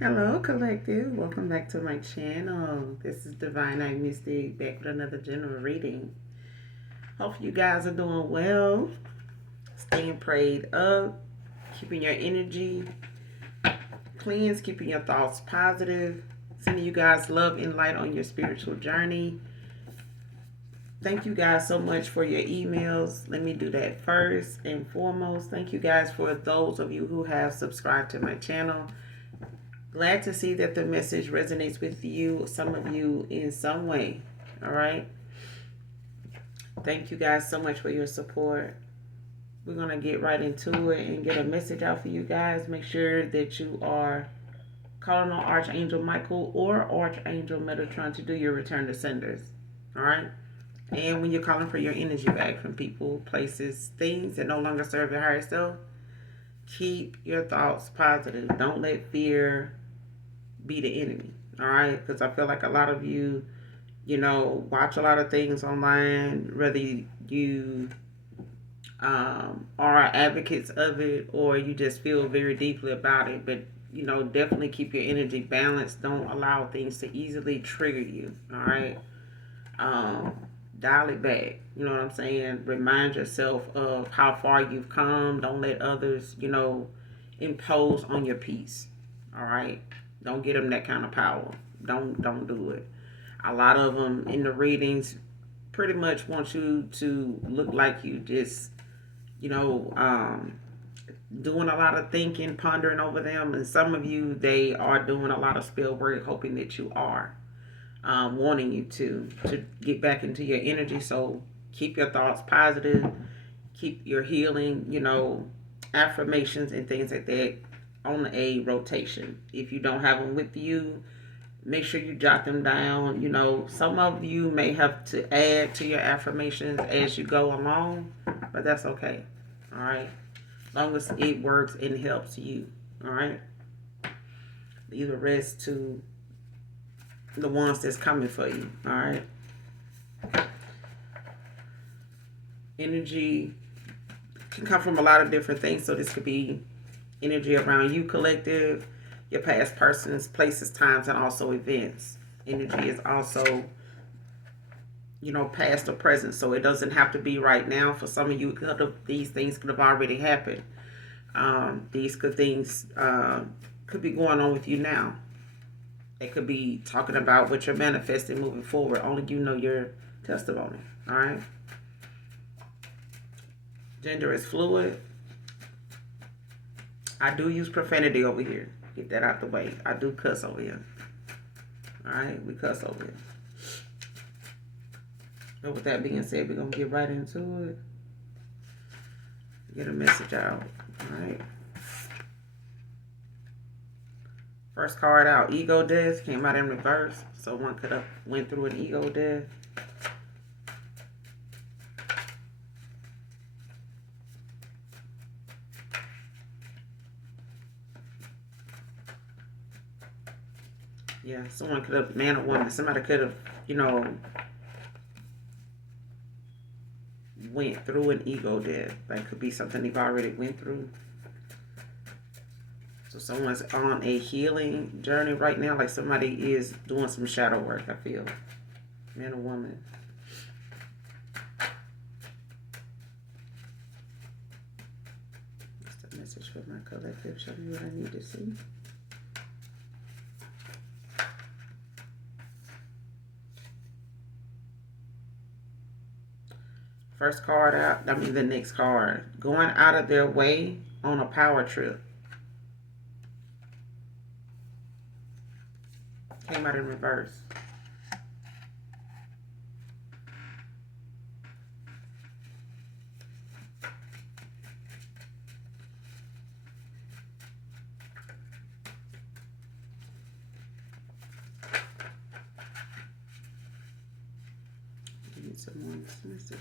Hello, collective. Welcome back to my channel. This is Divine Eye Mystic back with another general reading. Hope you guys are doing well, staying prayed up, keeping your energy cleansed, keeping your thoughts positive, sending you guys love and light on your spiritual journey. Thank you guys so much for your emails. Let me do that first and foremost. Thank you guys for those of you who have subscribed to my channel. Glad to see that the message resonates with you, some of you in some way. All right. Thank you guys so much for your support. We're going to get right into it and get a message out for you guys. Make sure that you are calling on Archangel Michael or Archangel Metatron to do your return to senders. All right. And when you're calling for your energy back from people, places, things that no longer serve your higher self, keep your thoughts positive. Don't let fear be the enemy. All right. Because I feel like a lot of you, watch a lot of things online, whether you are advocates of it or you just feel very deeply about it. But, definitely keep your energy balanced. Don't allow things to easily trigger you. All right. Um, Dial it back. You know what I'm saying? Remind yourself of how far you've come. Don't let others, impose on your peace. All right. Don't get them that kind of power. Don't do it. A lot of them in the readings pretty much want you to look like you just, you know, um, doing a lot of thinking, pondering over them. And some of you, they are doing a lot of spell work, hoping that you are, wanting you to get back into your energy. So keep your thoughts positive, keep your healing, affirmations and things like that on a rotation. If you don't have them with you, make sure you jot them down. Some of you may have to add to your affirmations as you go along, but that's okay. All right. As long as it works and helps you. All right. Leave the rest to the ones that's coming for you. All right. Energy can come from a lot of different things. So this could be energy around you, collective, your past persons, places, times, and also events. Energy is also, past or present. So it doesn't have to be right now. For some of you, these things could have already happened. These things could be going on with you now. It could be talking about what you're manifesting moving forward. Only you know your testimony. All right. Gender is fluid. I do use profanity over here. Get that out the way. I do cuss over here. All right, we cuss over here. But with that being said, we're going to get right into it. Get a message out. All right. First card out, ego death, came out in reverse. So one could have went through an ego death. Yeah, someone could have, man or woman, somebody could have, went through an ego death. That could be something they've already went through. So someone's on a healing journey right now, like somebody is doing some shadow work, I feel. Man or woman. That's the message for my collective. Show me what I need to see. First card out, the next card. Going out of their way on a power trip. Came out in reverse. Give me some more message.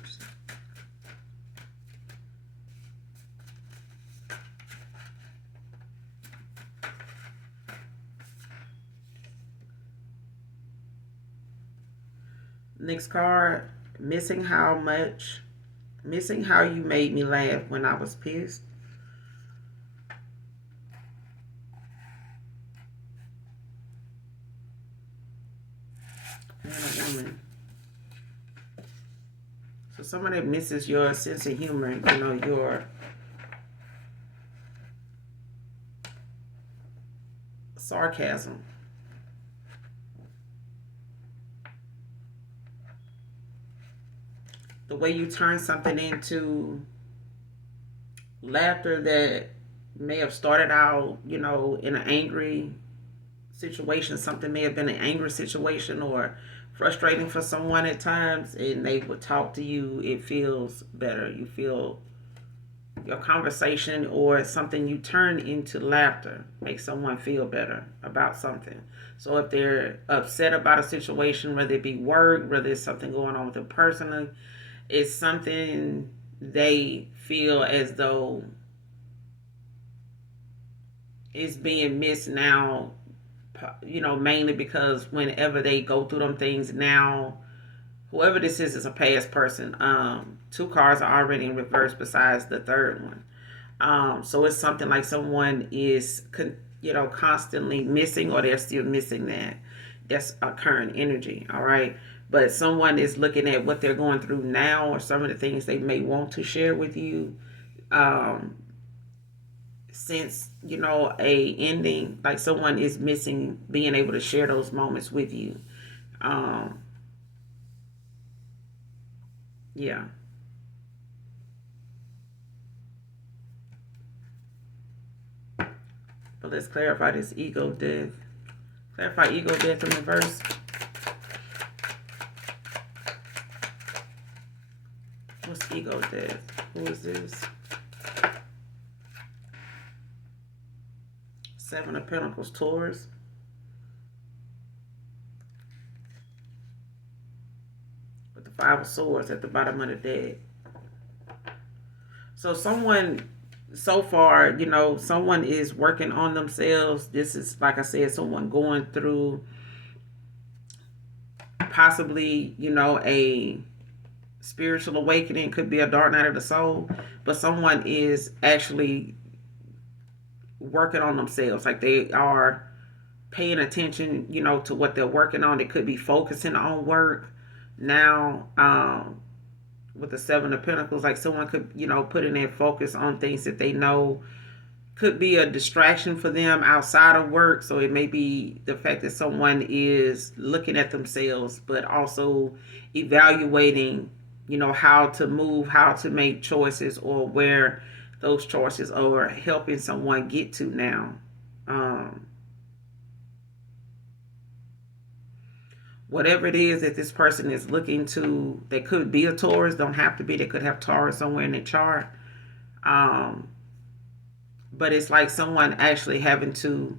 Next card, missing how you made me laugh when I was pissed. Man or woman. So someone that misses your sense of humor, your sarcasm. The way you turn something into laughter that may have started out, in an angry situation. Something may have been an angry situation or frustrating for someone at times, and they would talk to you. It feels better. You feel your conversation or something you turn into laughter makes someone feel better about something. So if they're upset about a situation, whether it be work, whether it's something going on with them personally, it's something they feel as though it's being missed now, mainly because whenever they go through them things now, whoever this is a past person. Two cards are already in reverse besides the third one. So it's something like someone is, constantly missing, or they're still missing that. That's a current energy, all right? But someone is looking at what they're going through now, or some of the things they may want to share with you. Um, since a ending, like someone is missing being able to share those moments with you. Um, yeah. But let's clarify this ego death. Clarify ego death in reverse. What's ego death? Who is this? Seven of Pentacles, Taurus. With the Five of Swords at the bottom of the deck. So someone, so far, someone is working on themselves. This is, like I said, someone going through possibly, a spiritual awakening. Could be a dark night of the soul. But someone is actually working on themselves. Like they are paying attention, to what they're working on. They could be focusing on work now. With the Seven of Pentacles, like someone could, put in their focus on things that they know could be a distraction for them outside of work. So it may be the fact that someone is looking at themselves, but also evaluating, how to move, how to make choices, or where those choices are helping someone get to now. Um, Whatever it is that this person is looking to, they could be a Taurus, don't have to be. They could have Taurus somewhere in their chart. Um, but it's like someone actually having to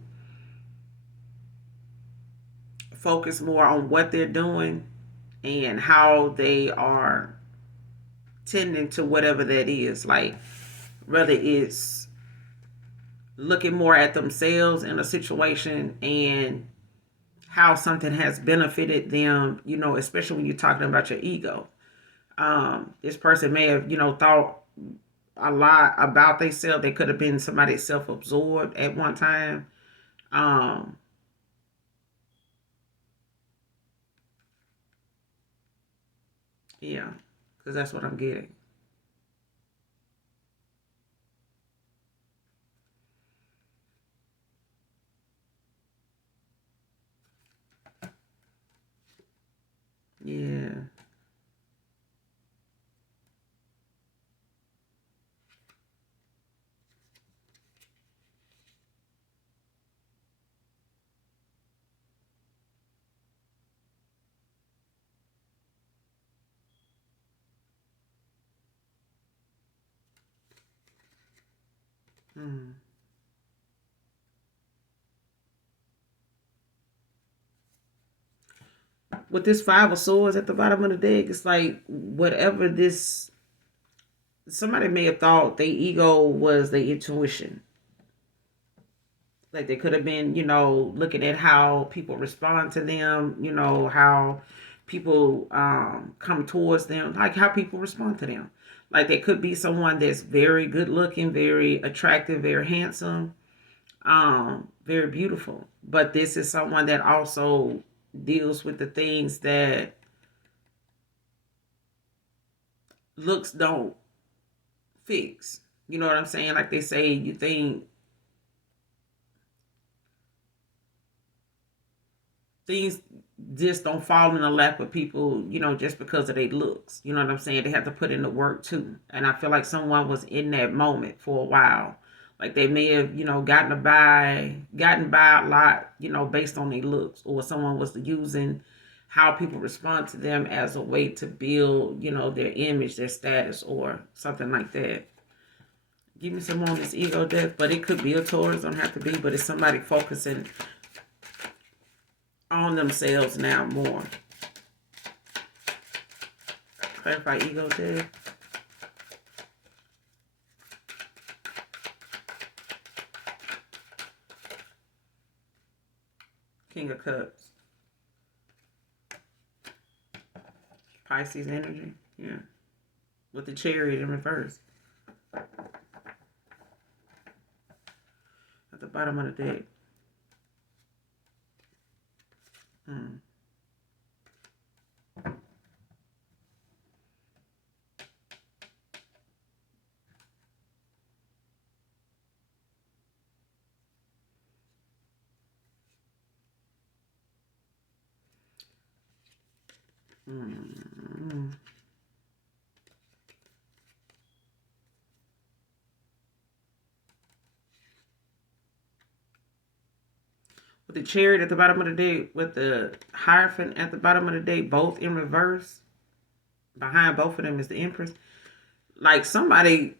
focus more on what they're doing and how they are tending to whatever that is. Like, whether it's looking more at themselves in a situation and how something has benefited them, especially when you're talking about your ego. This person may have, thought a lot about themselves. They could have been somebody self-absorbed at one time. Um, yeah, because that's what I'm getting. Yeah. Hmm. With this Five of Swords at the bottom of the deck, it's like whatever this, somebody may have thought their ego was their intuition. Like they could have been, looking at how people respond to them, how people come towards them, like how people respond to them. Like they could be someone that's very good looking, very attractive, very handsome, very beautiful. But this is someone that also deals with the things that looks don't fix. You know what I'm saying? Like they say, you think things just don't fall in the lap of people, just because of their looks. You know what I'm saying? They have to put in the work too. And I feel like someone was in that moment for a while. Like they may have, gotten by a lot, based on their looks, or someone was using how people respond to them as a way to build, their image, their status, or something like that. Give me some on this ego death, but it could be a Taurus, don't have to be, but it's somebody focusing on themselves now more. Clarify ego death. King of Cups. Pisces energy. Yeah. With the Chariot in reverse. At the bottom of the deck. With the Chariot at the bottom of the deck, with the Hierophant at the bottom of the deck, both in reverse. Behind both of them is the Empress. Like somebody,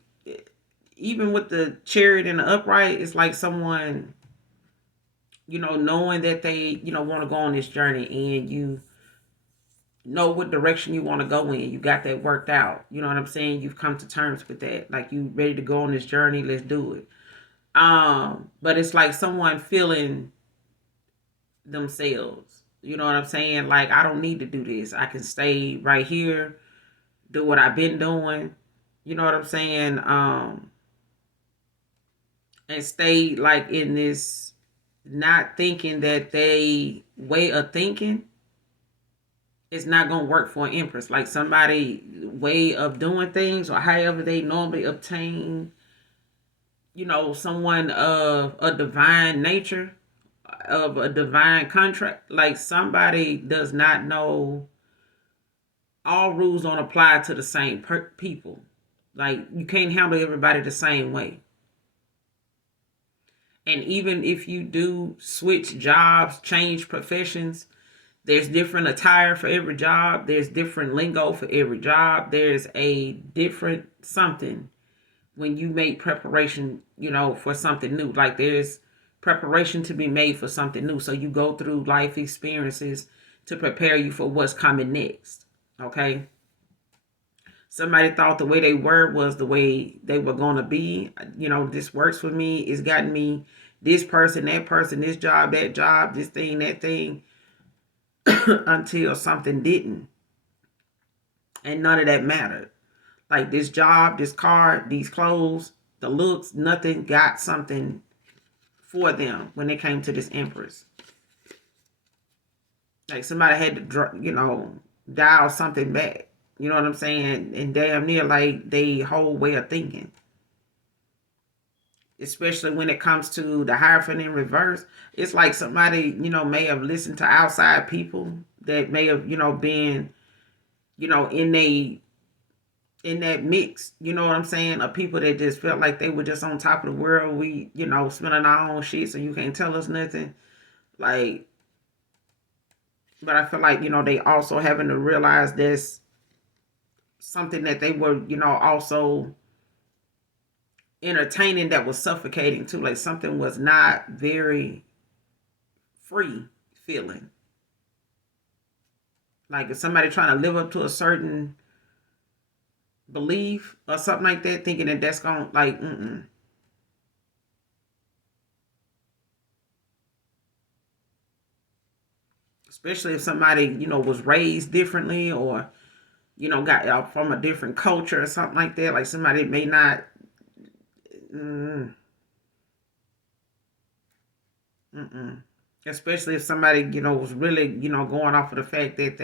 even with the Chariot in the upright, it's like someone, knowing that they, want to go on this journey, and you know what direction you want to go in. You got that worked out. You know what I'm saying? You've come to terms with that. Like you ready to go on this journey. Let's do it. But it's like someone feeling themselves. You know what I'm saying? Like, I don't need to do this. I can stay right here, do what I've been doing. You know what I'm saying? And stay like in this, not thinking that they way of thinking is not going to work for an Empress. Like somebody way of doing things, or however they normally obtain, someone of a divine nature, of a divine contract. Like somebody does not know all rules don't apply to the same people. Like you can't handle everybody the same way. And even if you do switch jobs, change professions, there's different attire for every job. There's different lingo for every job. There's a different something when you make preparation, for something new. Like there's preparation to be made for something new. So you go through life experiences to prepare you for what's coming next. Okay. Somebody thought the way they were was the way they were going to be. This works for me. It's gotten me this person, that person, this job, that job, this thing, that thing, until something didn't. And none of that mattered. Like this job, this car, these clothes, the looks, nothing got something for them when they came to this Empress. Like somebody had to, dial something back. You know what I'm saying? And damn near like they whole way of thinking. Especially when it comes to the Hierophant in reverse. It's like somebody, may have listened to outside people that may have, been, in that mix, you know what I'm saying, of people that just felt like they were just on top of the world. We, spending our own shit, so you can't tell us nothing. Like, but I feel like, they also having to realize there's something that they were, also entertaining that was suffocating too. Like something was not very free feeling. Like if somebody trying to live up to a certain belief or something like that, thinking that that's going like, especially if somebody, was raised differently, or, got out from a different culture or something like that. Like somebody may not, especially if somebody was really going off of the fact that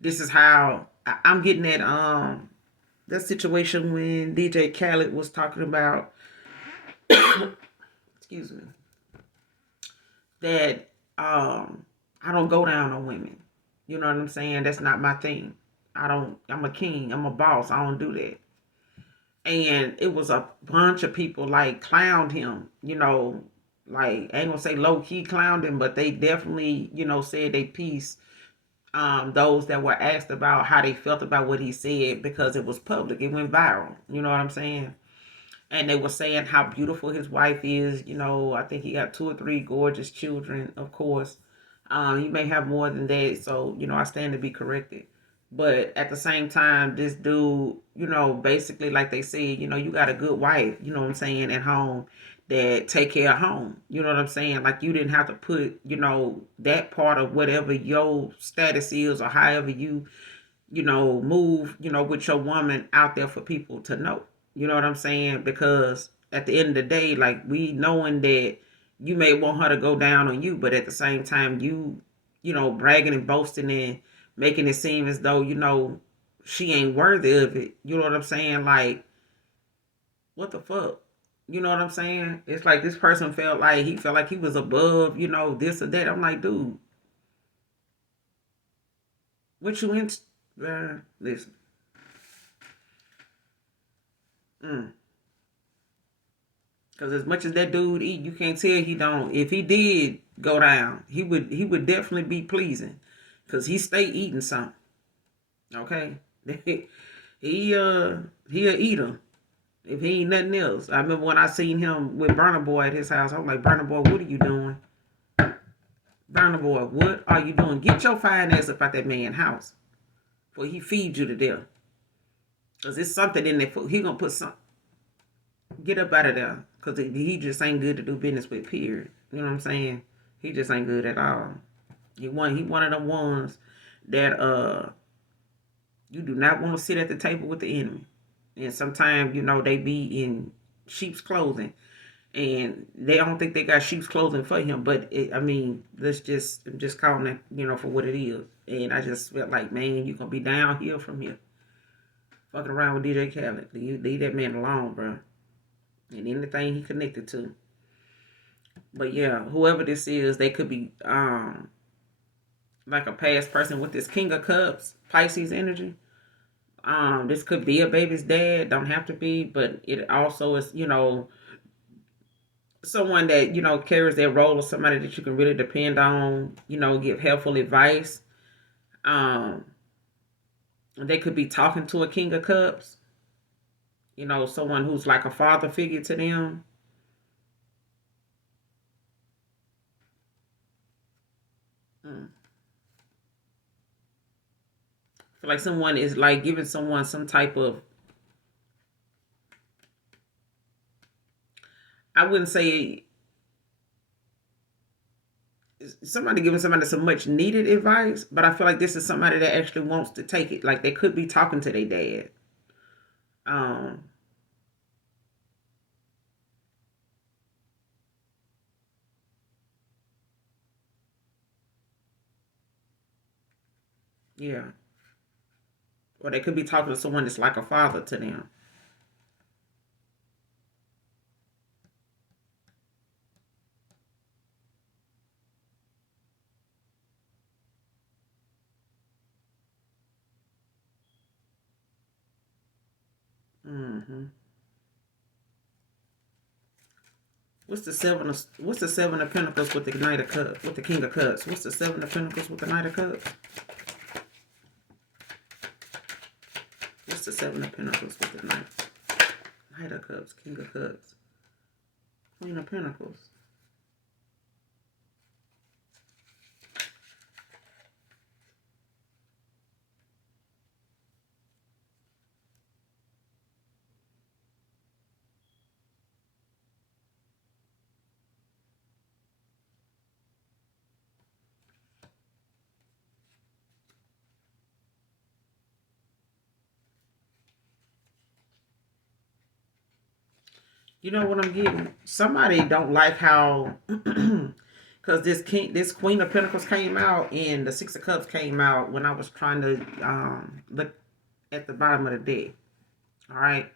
this is how I'm getting that situation when DJ Khaled was talking about, excuse me, that I don't go down on women. You know what I'm saying? That's not my thing. I'm a king. I'm a boss. I don't do that. And it was a bunch of people like clowned him, like I ain't gonna say low key clowned him, but they definitely, said they piece. Those that were asked about how they felt about what he said because it was public, it went viral. You know what I'm saying? And they were saying how beautiful his wife is. I think he got 2 or 3 gorgeous children, of course. He may have more than that, so I stand to be corrected. But at the same time, this dude, basically, like they said, you got a good wife, you know what I'm saying, at home that take care of home. You know what I'm saying? Like you didn't have to put, that part of whatever your status is or however you move, with your woman out there for people to know. You know what I'm saying? Because at the end of the day, like we knowing that you may want her to go down on you, but at the same time, bragging and boasting and making it seem as though, she ain't worthy of it. You know what I'm saying? Like, what the fuck? You know what I'm saying? It's like this person felt like he was above, this or that. I'm like, dude, what you in? Listen. Mm. Cause as much as that dude eat, you can't tell he don't. If he did go down, he would definitely be pleasing, cause he stay eating something. Okay, he he'll eat him if he ain't nothing else. I remember when I seen him with Burner Boy at his house. I was like, Burner Boy, what are you doing? Burner Boy, what are you doing? Get your fine ass up out that man's house, before he feed you to death. Cause it's something in there. He gonna put some. Get up out of there, cause he just ain't good to do business with. Period. You know what I'm saying? He just ain't good at all. He one of them ones that you do not want to sit at the table with the enemy. And sometimes they be in sheep's clothing, and they don't think they got sheep's clothing for him. But I mean, let's just I'm just calling it for what it is. And I just felt like, man, you gonna be downhill from here, fucking around with DJ Khaled. Leave that man alone, bro. And anything he connected to. But yeah, whoever this is, they could be like a past person with this King of Cups, Pisces energy. This could be a baby's dad, don't have to be, but it also is, someone that, carries that role of somebody that you can really depend on, give helpful advice. Um, they could be talking to a King of Cups, someone who's like a father figure to them. Mm. I feel like someone is like giving someone some type of, I wouldn't say somebody giving somebody some much needed advice, but I feel like this is somebody that actually wants to take it. Like they could be talking to their dad. Um, yeah. Or they could be talking to someone that's like a father to them. Hmm. What's the seven of Pentacles with the Knight of Cups with the King of Cups? What's the Seven of Pentacles with the Knight of Cups? What's the Seven of Pentacles with the Knight of Cups, King of Cups, Queen of Pentacles? You know what I'm getting? Somebody don't like how, because this Queen of Pentacles came out, and the Six of Cups came out when I was trying to look at the bottom of the deck. All right,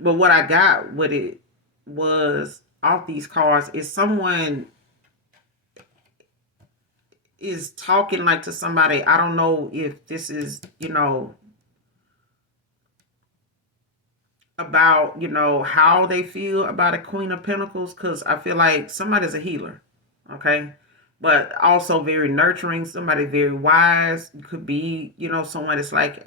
but what I got with it was off these cards is someone is talking like to somebody. I don't know if this is, about, how they feel about a Queen of Pentacles, because I feel like somebody's a healer, okay? But also very nurturing, somebody very wise. Could be, someone that's like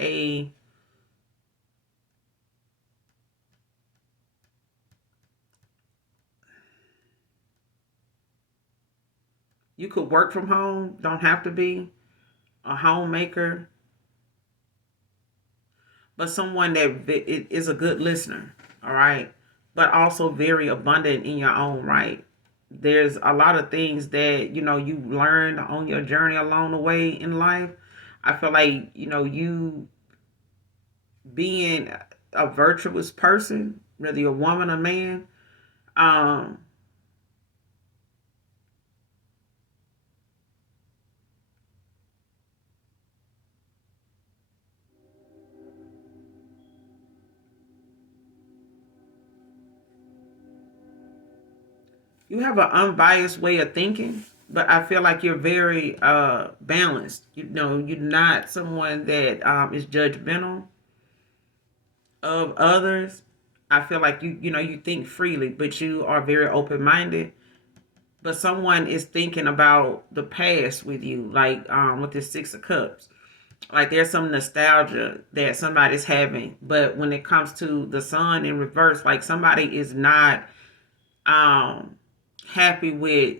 you could work from home, don't have to be a homemaker, but someone that is a good listener, all right? But also very abundant in your own right. There's a lot of things that, you learn on your journey along the way in life. I feel like, you being a virtuous person, whether you're a woman or man, um, you have an unbiased way of thinking, but I feel like you're very balanced. You're not someone that is judgmental of others. I feel like you think freely, but you are very open minded. But someone is thinking about the past with you, like with the Six of Cups. Like there's some nostalgia that somebody's having, but when it comes to the Sun in reverse, like somebody is not um happy with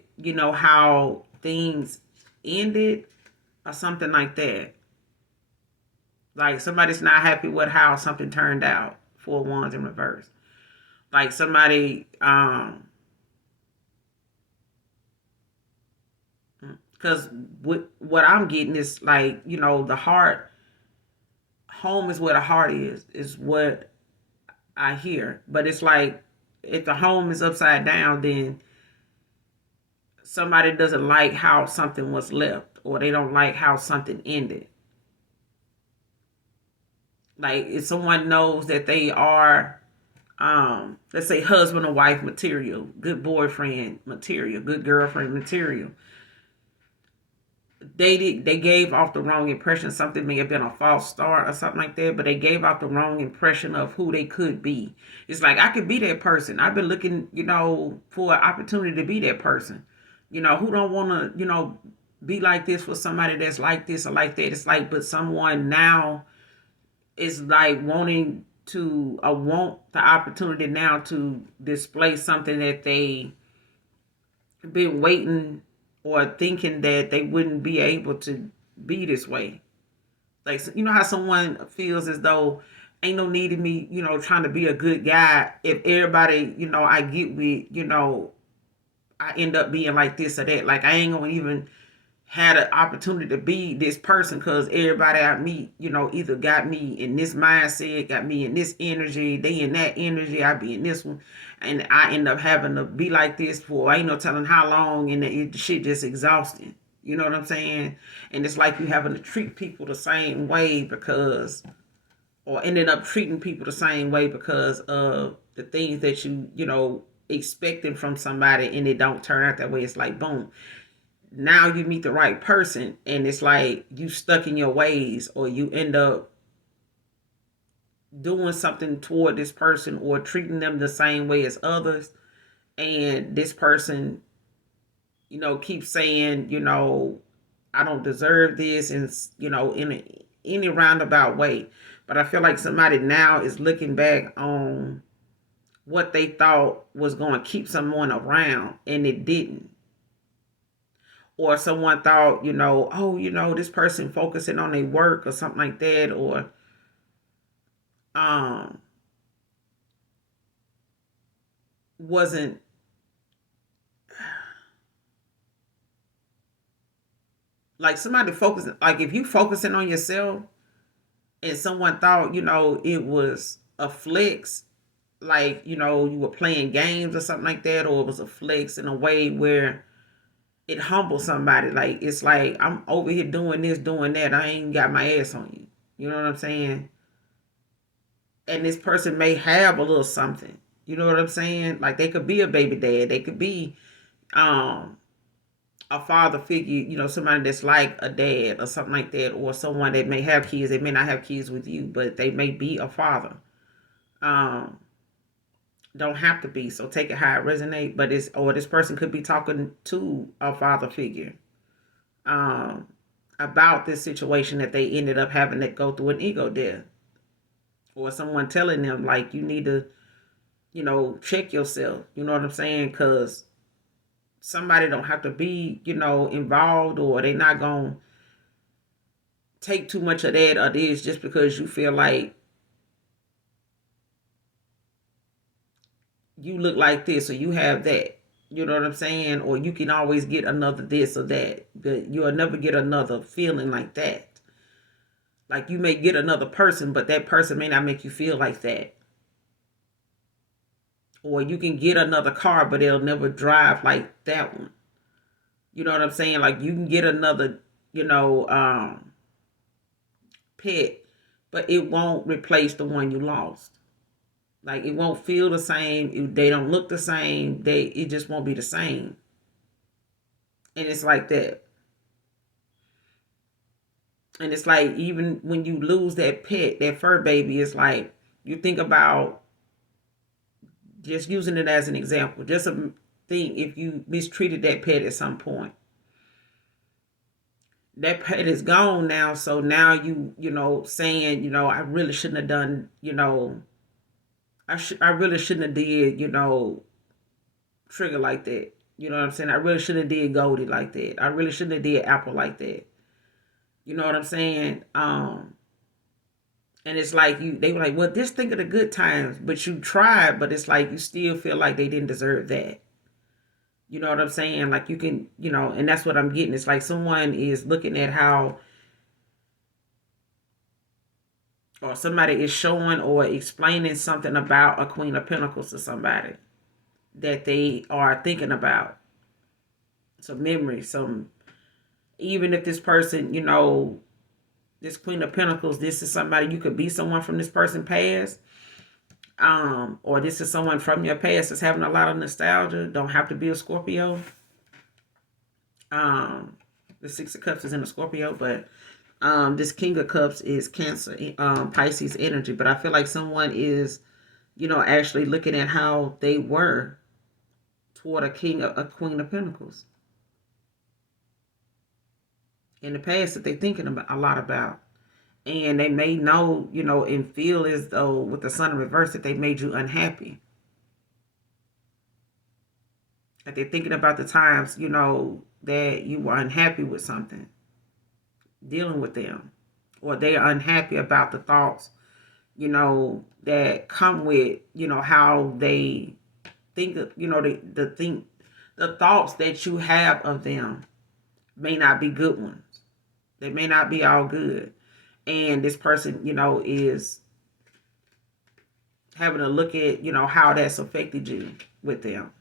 how things ended or something like that. Like somebody's not happy with how something turned out. Four Wands in reverse. Like somebody because what I'm getting is like, the heart, home is where the heart is what I hear. But it's like if the home is upside down, then somebody doesn't like how something was left, or they don't like how something ended. Like if someone knows that they are let's say husband or wife material, good boyfriend material, good girlfriend material, they gave off the wrong impression. Something may have been a false start or something like that, but they gave off the wrong impression of who they could be. It's like I could be that person. I've been looking, for an opportunity to be that person. Who don't want to, be like this for somebody that's like this or like that. It's like, but someone now is like wanting to want the opportunity now to display something that they been waiting or thinking that they wouldn't be able to be this way. Like, how someone feels as though ain't no need in me, trying to be a good guy if everybody, I get with, I end up being like this or that. Like I ain't gonna even had an opportunity to be this person because everybody I meet, either got me in this mindset, got me in this energy, they in that energy, I be in this one. And I end up having to be like this for I ain't no telling how long, and the shit just exhausting. You know what I'm saying? And it's like you having to treat people the same way because, or ended up treating people the same way because of the things that expecting from somebody and it don't turn out that way. It's like, boom, now you meet the right person and it's like you stuck in your ways, or you end up doing something toward this person or treating them the same way as others, and this person keeps saying, I don't deserve this, and in any roundabout way. But I feel like somebody now is looking back on what they thought was going to keep someone around and it didn't. Or someone thought, oh, this person focusing on their work or something like that, or um wasn't like somebody focusing, like if you focusing on yourself and someone thought, it was a flex like, you were playing games or something like that, or it was a flex in a way where it humbles somebody. Like, it's like, I'm over here doing this, doing that. I ain't got my ass on you. You know what I'm saying? And this person may have a little something. You know what I'm saying? Like, they could be a baby dad. They could be um a father figure, somebody that's like a dad or something like that, or someone that may have kids. They may not have kids with you, but they may be a father. Um, don't have to be. So take it how it resonate. But this person could be talking to a father figure um, about this situation that they ended up having to go through an ego death, or someone telling them like, you need to, check yourself. You know what I'm saying? Because somebody don't have to be, involved, or they not gonna take too much of that or this just because you feel like you look like this or you have that. You know what I'm saying? Or you can always get another this or that. But you'll never get another feeling like that. Like, you may get another person, but that person may not make you feel like that. Or you can get another car, but it'll never drive like that one. You know what I'm saying? Like, you can get another, you know, um, pet, but it won't replace the one you lost. Like, it won't feel the same. They don't look the same. It just won't be the same. And it's like that. And it's like, even when you lose that pet, that fur baby, it's like, you think about, just using it as an example, just a thing, if you mistreated that pet at some point, that pet is gone now. So now saying, I really shouldn't have done, I really shouldn't have did, trigger like that. You know what I'm saying? I really shouldn't have did Goldie like that. I really shouldn't have did Apple like that. You know what I'm saying? And it's like, they were like, well, just think of the good times, but you tried, but it's like you still feel like they didn't deserve that. You know what I'm saying? Like, you can, and that's what I'm getting. It's like someone is looking at how, or somebody is showing or explaining something about a Queen of Pentacles to somebody that they are thinking about. Some memory, even if this person, this Queen of Pentacles, this is somebody, you could be someone from this person's past, or this is someone from your past that's having a lot of nostalgia. Don't have to be a Scorpio. The Six of Cups is in a Scorpio, but this King of Cups is Cancer, Pisces energy. But I feel like someone is, actually looking at how they were toward a Queen of Pentacles in the past that they're thinking about a lot about. And they may know, and feel as though with the Sun in reverse that they made you unhappy. That they're thinking about the times, that you were unhappy with something, dealing with them. Or they are unhappy about the thoughts, that come with, how they think, the thoughts that you have of them may not be good ones. They may not be all good. And this person, is having a look at, how that's affected you with them.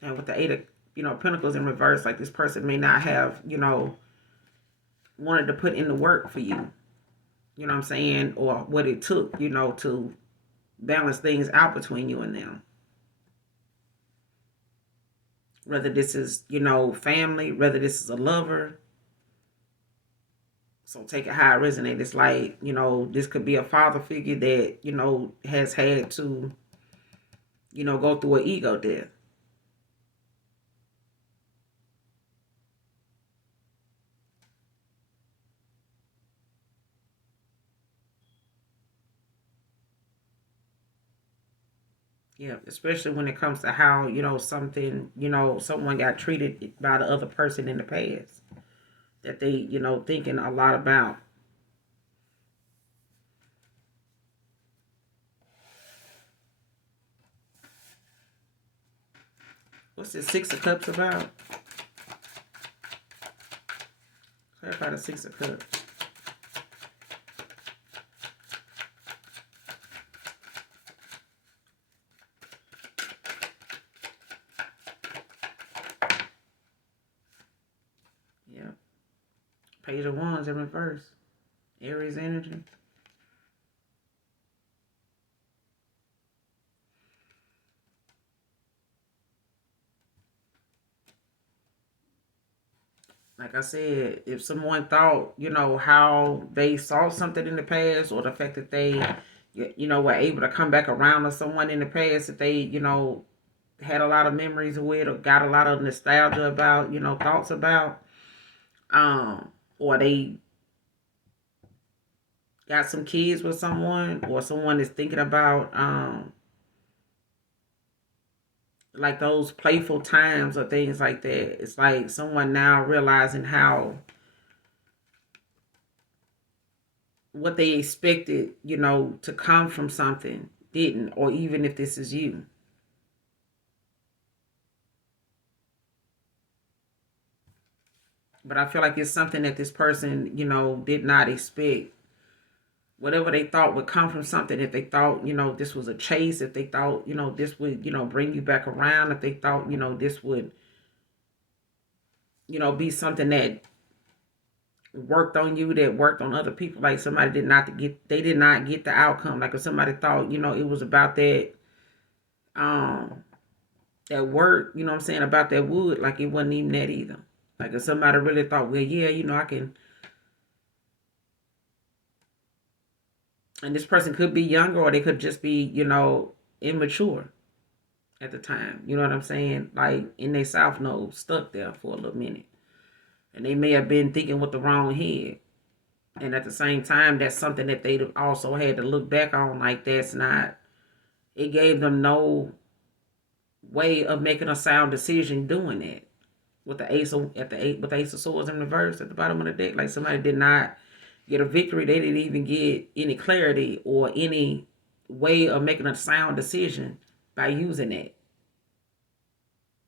And with the Eight of, Pentacles in reverse, like, this person may not have, wanted to put in the work for you. You know what I'm saying? Or what it took, to balance things out between you and them. Whether this is, family, whether this is a lover. So take it how it resonates. It's like, this could be a father figure that, has had to, go through an ego death. Yeah, especially when it comes to how, something, someone got treated by the other person in the past that they, thinking a lot about. What's the Six of Cups about? Clarify the Six of Cups. Page of Wands in reverse. Aries energy. Like I said, if someone thought, how they saw something in the past, or the fact that they, were able to come back around to someone in the past that they, had a lot of memories with, or got a lot of nostalgia about, thoughts about, or they got some kids with someone, or someone is thinking about, like those playful times or things like that. It's like someone now realizing how what they expected, to come from something didn't, or even if this is you. But I feel like it's something that this person, did not expect. Whatever they thought would come from something, if they thought, this was a chase, if they thought, this would, bring you back around, if they thought, this would, be something that worked on you, that worked on other people, like somebody they did not get the outcome. Like if somebody thought, it was about um that work, what I'm saying, about that wood, like it wasn't even that either. Like if somebody really thought, well, yeah, I can. And this person could be younger, or they could just be, immature at the time. You know what I'm saying? Like in their South Node, stuck there for a little minute. And they may have been thinking with the wrong head. And at the same time, that's something that they also had to look back on. Like that's not, it gave them no way of making a sound decision doing that. With the with the Ace of Swords in reverse at the bottom of the deck, like somebody did not get a victory. They didn't even get any clarity or any way of making a sound decision by using that.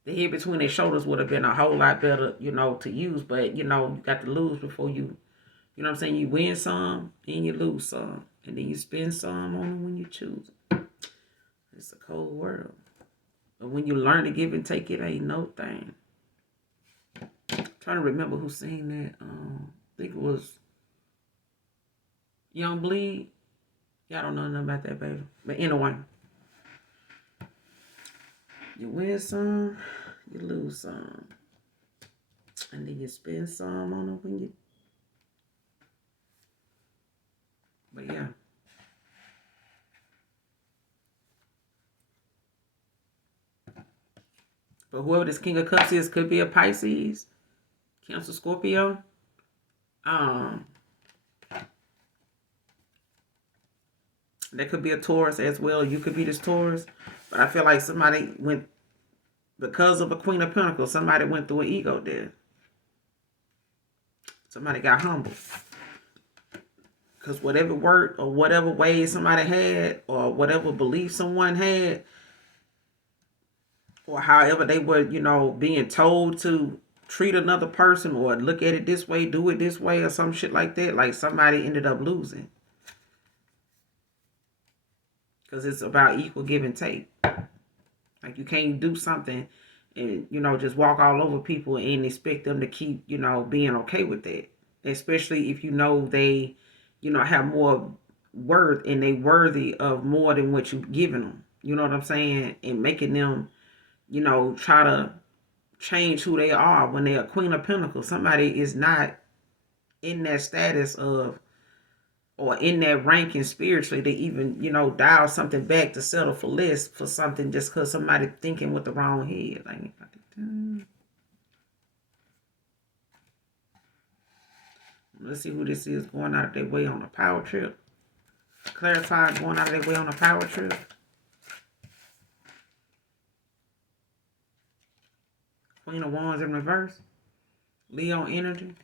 The head between their shoulders would have been a whole lot better, to use. But you got to lose before you know what I'm saying. You win some, and you lose some, and then you spend some on them when you choose. It's a cold world, but when you learn to give and take, it ain't no thing. I'm trying to remember who sang that. I think it was Young Bleed. Y'all don't know nothing about that, baby. But anyway, you win some, you lose some. And then you spend some on them when you... But yeah. But whoever this King of Cups is could be a Pisces, Cancer, Scorpio. That could be a Taurus as well. You could be this Taurus. But I feel like somebody went, because of a Queen of Pentacles, somebody went through an ego death. Somebody got humbled. Because whatever word or whatever way somebody had, or whatever belief someone had, or however they were, being told to treat another person, or look at it this way, do it this way, or some shit like that, like somebody ended up losing. Because it's about equal give and take. Like you can't do something and, just walk all over people and expect them to keep, being okay with that. Especially if they, have more worth, and they worthy of more than what you've given them. You know what I'm saying? And making them, try to change who they are when they're a Queen of Pentacles. Somebody is not in that status of, or in that ranking spiritually, to even, dial something back to settle for less for something just because somebody thinking with the wrong head. Like, let's see who this is going out of their way on a power trip. Clarify, going out of their way on a power trip. Queen of Wands in reverse. Leo energy.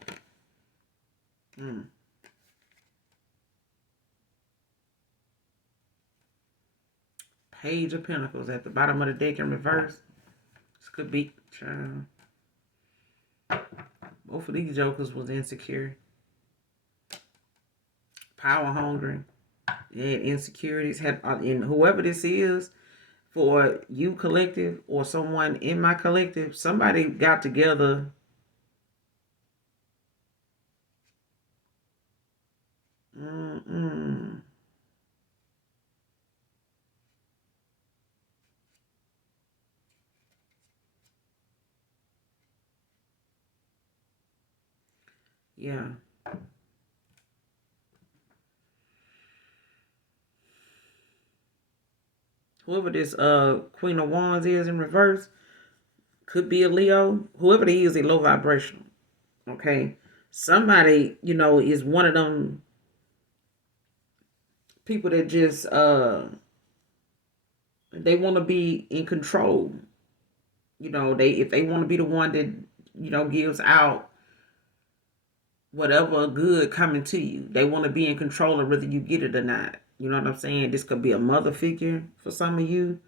Page of Pentacles at the bottom of the deck in reverse. This could be... both of these jokers was insecure. Power hungry. They had insecurities. And whoever this is, for you collective, or someone in my collective, somebody got together Mm-mm. Yeah. Whoever this Queen of Wands is in reverse could be a Leo. Whoever they is, they low vibrational. Okay. Somebody, is one of them people that just they want to be in control. They if they want to be the one that, gives out whatever good coming to you. They want to be in control of whether you get it or not. You know what I'm saying? This could be a mother figure for some of you.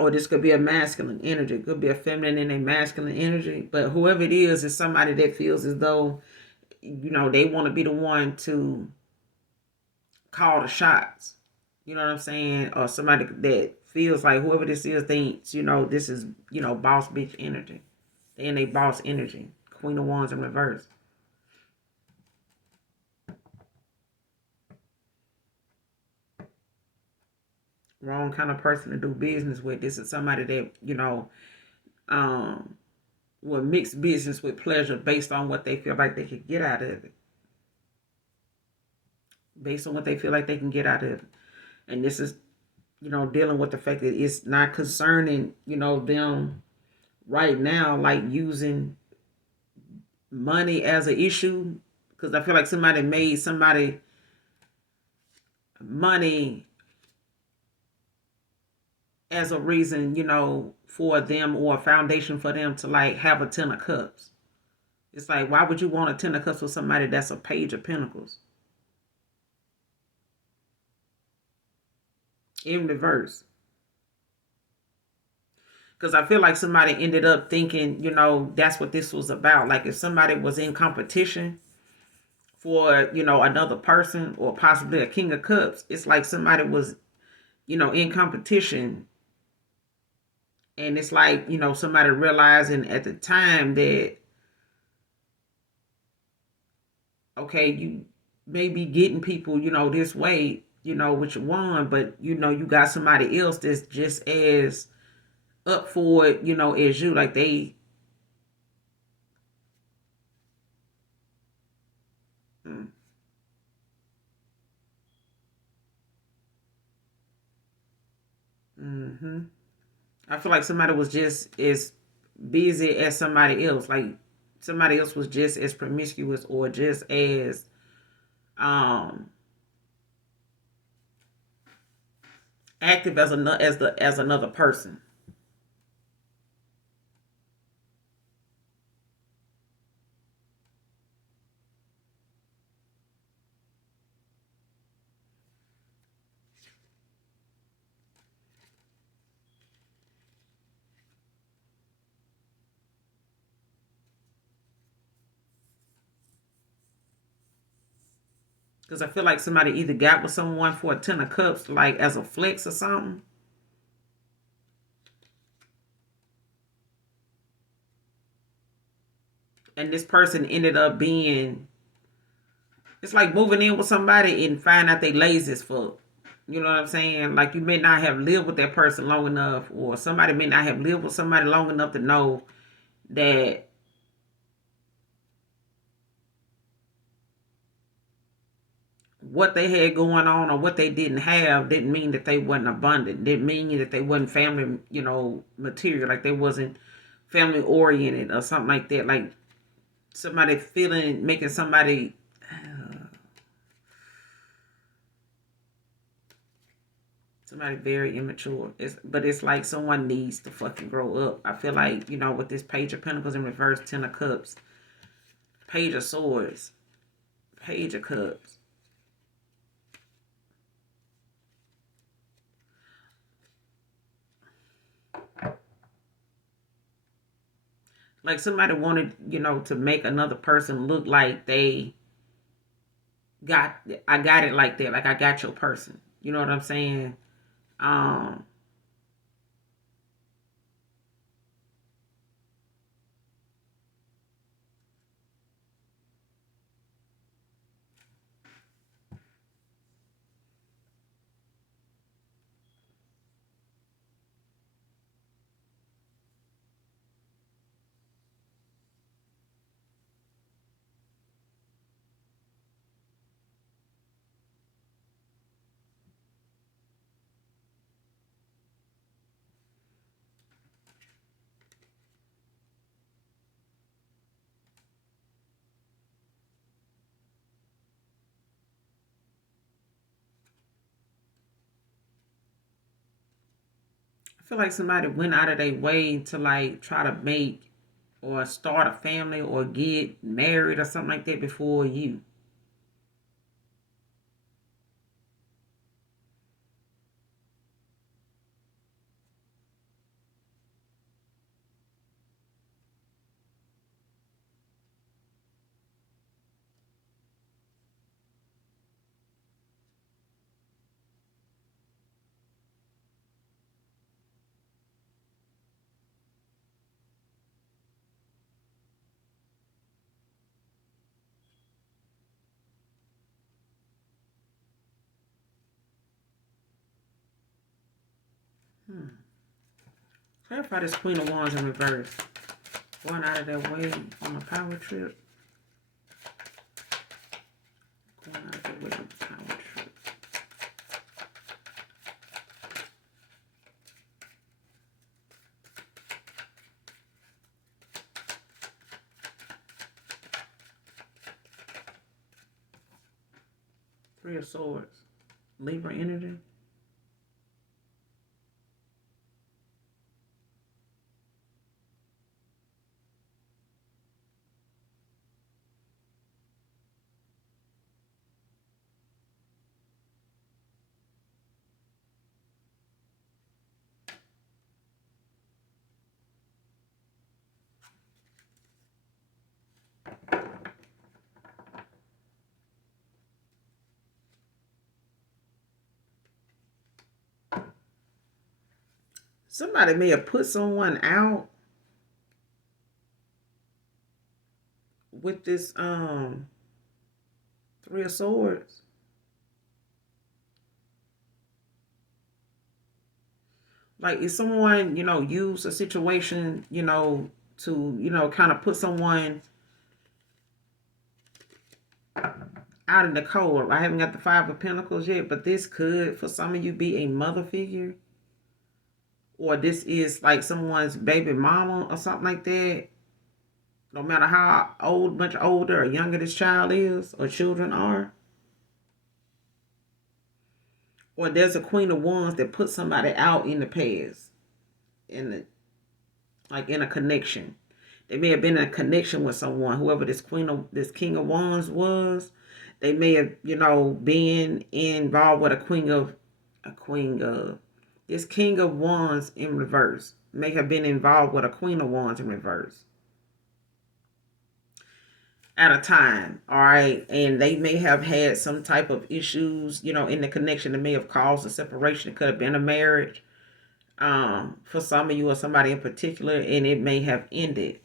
Or this could be a masculine energy. It could be a feminine and a masculine energy. But whoever it is somebody that feels as though, they want to be the one to call the shots. You know what I'm saying? Or somebody that feels like whoever this is thinks, this is, boss bitch energy. They in a boss energy. Queen of Wands in reverse. Wrong kind of person to do business with. This is somebody that, um, will mix business with pleasure based on what they feel like they could get out of it. Based on what they feel like they can get out of it. And this is, dealing with the fact that it's not concerning, them right now, like using money as an issue. Because I feel like somebody made somebody money as a reason, for them or a foundation for them to like have a 10 of cups. It's like, why would you want a 10 of cups with somebody that's a page of pentacles in reverse? Because I feel like somebody ended up thinking, that's what this was about. Like if somebody was in competition for, another person or possibly a king of cups, it's like somebody was, in competition. And it's like, somebody realizing at the time that, okay, you may be getting people, this way, with your one, but, you got somebody else that's just as up for it, as you. Like they, mm-hmm. I feel like somebody was just as busy as somebody else. Like somebody else was just as promiscuous or just as um active as another person. Because I feel like somebody either got with someone for a 10 of cups, like as a flex or something, and this person ended up being. It's like moving in with somebody and find out they lazy as fuck. You know what I'm saying? Like you may not have lived with that person long enough, or somebody may not have lived with somebody long enough to know that what they had going on or what they didn't have didn't mean that they wasn't abundant. Didn't mean that they wasn't family, material. Like they wasn't family oriented or something like that. Like somebody feeling, making somebody, somebody very immature. But it's like someone needs to fucking grow up. I feel like, with this Page of Pentacles in reverse, 10 of Cups, Page of Swords, Page of Cups. Like somebody wanted, to make another person look like they got, I got it like that. Like I got your person. You know what I'm saying? Um, I feel like somebody went out of their way to like try to make or start a family or get married or something like that before you. Hmm. Clarify this Queen of Wands in reverse. Going out of their way on a power trip. Going out of their way on a power trip. Three of Swords. Libra energy. Somebody may have put someone out with this Three of Swords. Like if someone, use a situation, to, kind of put someone out in the cold. I haven't got the Five of Pentacles yet, but this could, for some of you, be a mother figure. Or this is like someone's baby mama or something like that. No matter how old, much older or younger this child is or children are. Or there's a Queen of Wands that put somebody out in the past. In a connection. They may have been in a connection with someone, whoever this King of Wands was. They may have, been involved with this King of Wands in reverse. May have been involved with a Queen of Wands in reverse. At a time, all right, and they may have had some type of issues, in the connection that may have caused a separation. It could have been a marriage, for some of you or somebody in particular, and it may have ended,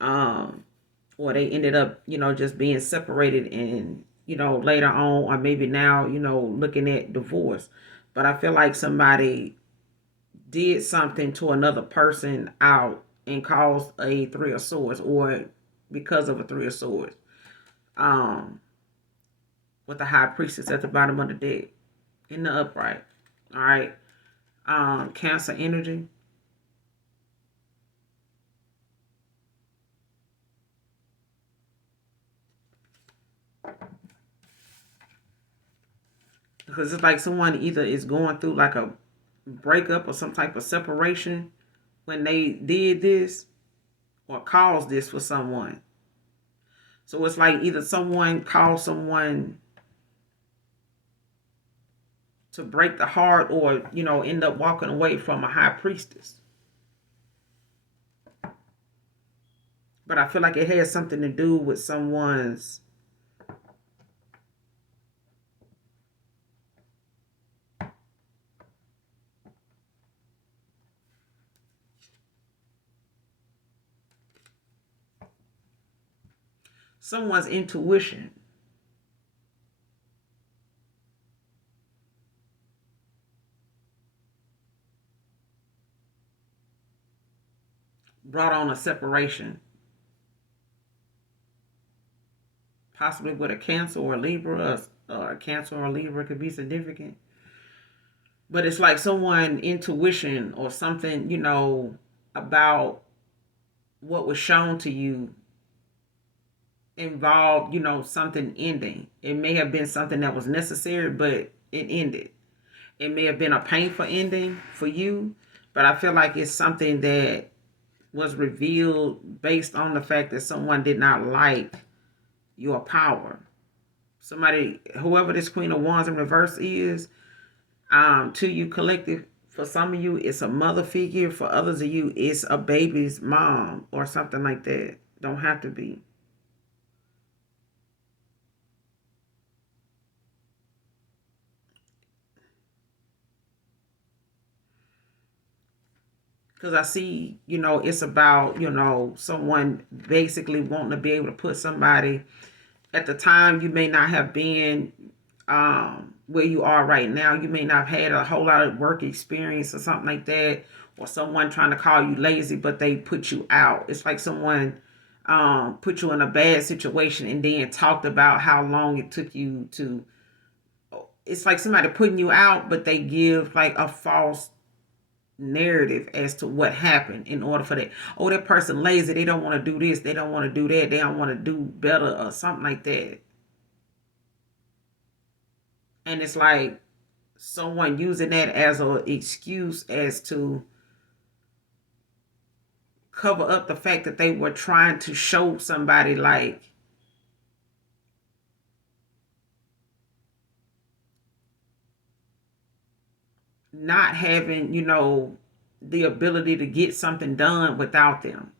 or they ended up, just being separated, and later on, or maybe now, looking at divorce. But I feel like somebody did something to another person out and caused a Three of Swords, or because of a Three of Swords, um, with the High Priestess at the bottom of the deck in the upright. All right, Cancer energy. Because it's like someone either is going through like a breakup or some type of separation when they did this, or caused this for someone. So it's like either someone caused someone to break the heart, or, end up walking away from a High Priestess. But I feel like it has something to do with someone's intuition. Brought on a separation. Possibly with a Cancer or a Libra, or a Cancer or a Libra could be significant. But it's like someone intuition or something, about what was shown to you involved, something ending. It may have been something that was necessary, but it ended. It may have been a painful ending for you, But I feel like it's something that was revealed based on the fact that someone did not like your power. Somebody, whoever this Queen of Wands in reverse is, to you collective, for some of you, it's a mother figure. For others of you, it's a baby's mom or something like that. Don't have to be. Because I see, it's about, someone basically wanting to be able to put somebody at the time you may not have been where you are right now. You may not have had a whole lot of work experience or something like that, or someone trying to call you lazy, but they put you out. It's like someone put you in a bad situation and then talked about how long it took you to. It's like somebody putting you out, but they give like a false narrative as to what happened in order for that. Oh, that person lazy. They don't want to do this. They don't want to do that. They don't want to do better or something like that. And it's like someone using that as an excuse as to cover up the fact that they were trying to show somebody like not having, the ability to get something done without them.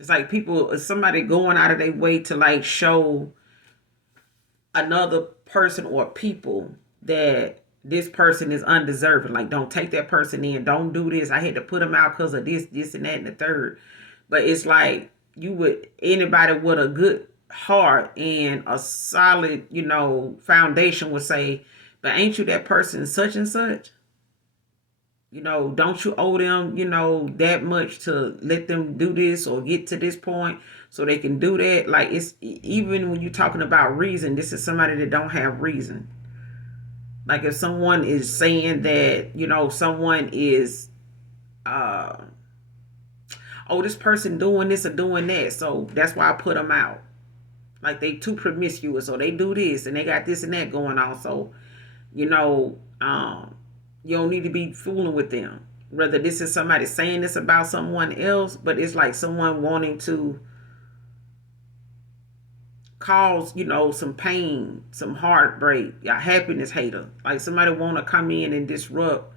It's like people, somebody going out of their way to like show another person or people that this person is undeserving. Like, don't take that person in. Don't do this. I had to put them out because of this, this, and that, and the third. But it's like anybody with a good heart and a solid, foundation would say, but ain't you that person such and such? Don't you owe them, that much to let them do this or get to this point so they can do that? Like, it's even when you're talking about reason, this is somebody that don't have reason. Like, if someone is saying that, someone is, uh, oh, this person doing this or doing that, so that's why I put them out. Like, they too promiscuous, or they do this and they got this and that going on. So, you don't need to be fooling with them. Whether this is somebody saying this about someone else, but it's like someone wanting to cause, some pain, some heartbreak, a happiness hater. Like somebody want to come in and disrupt,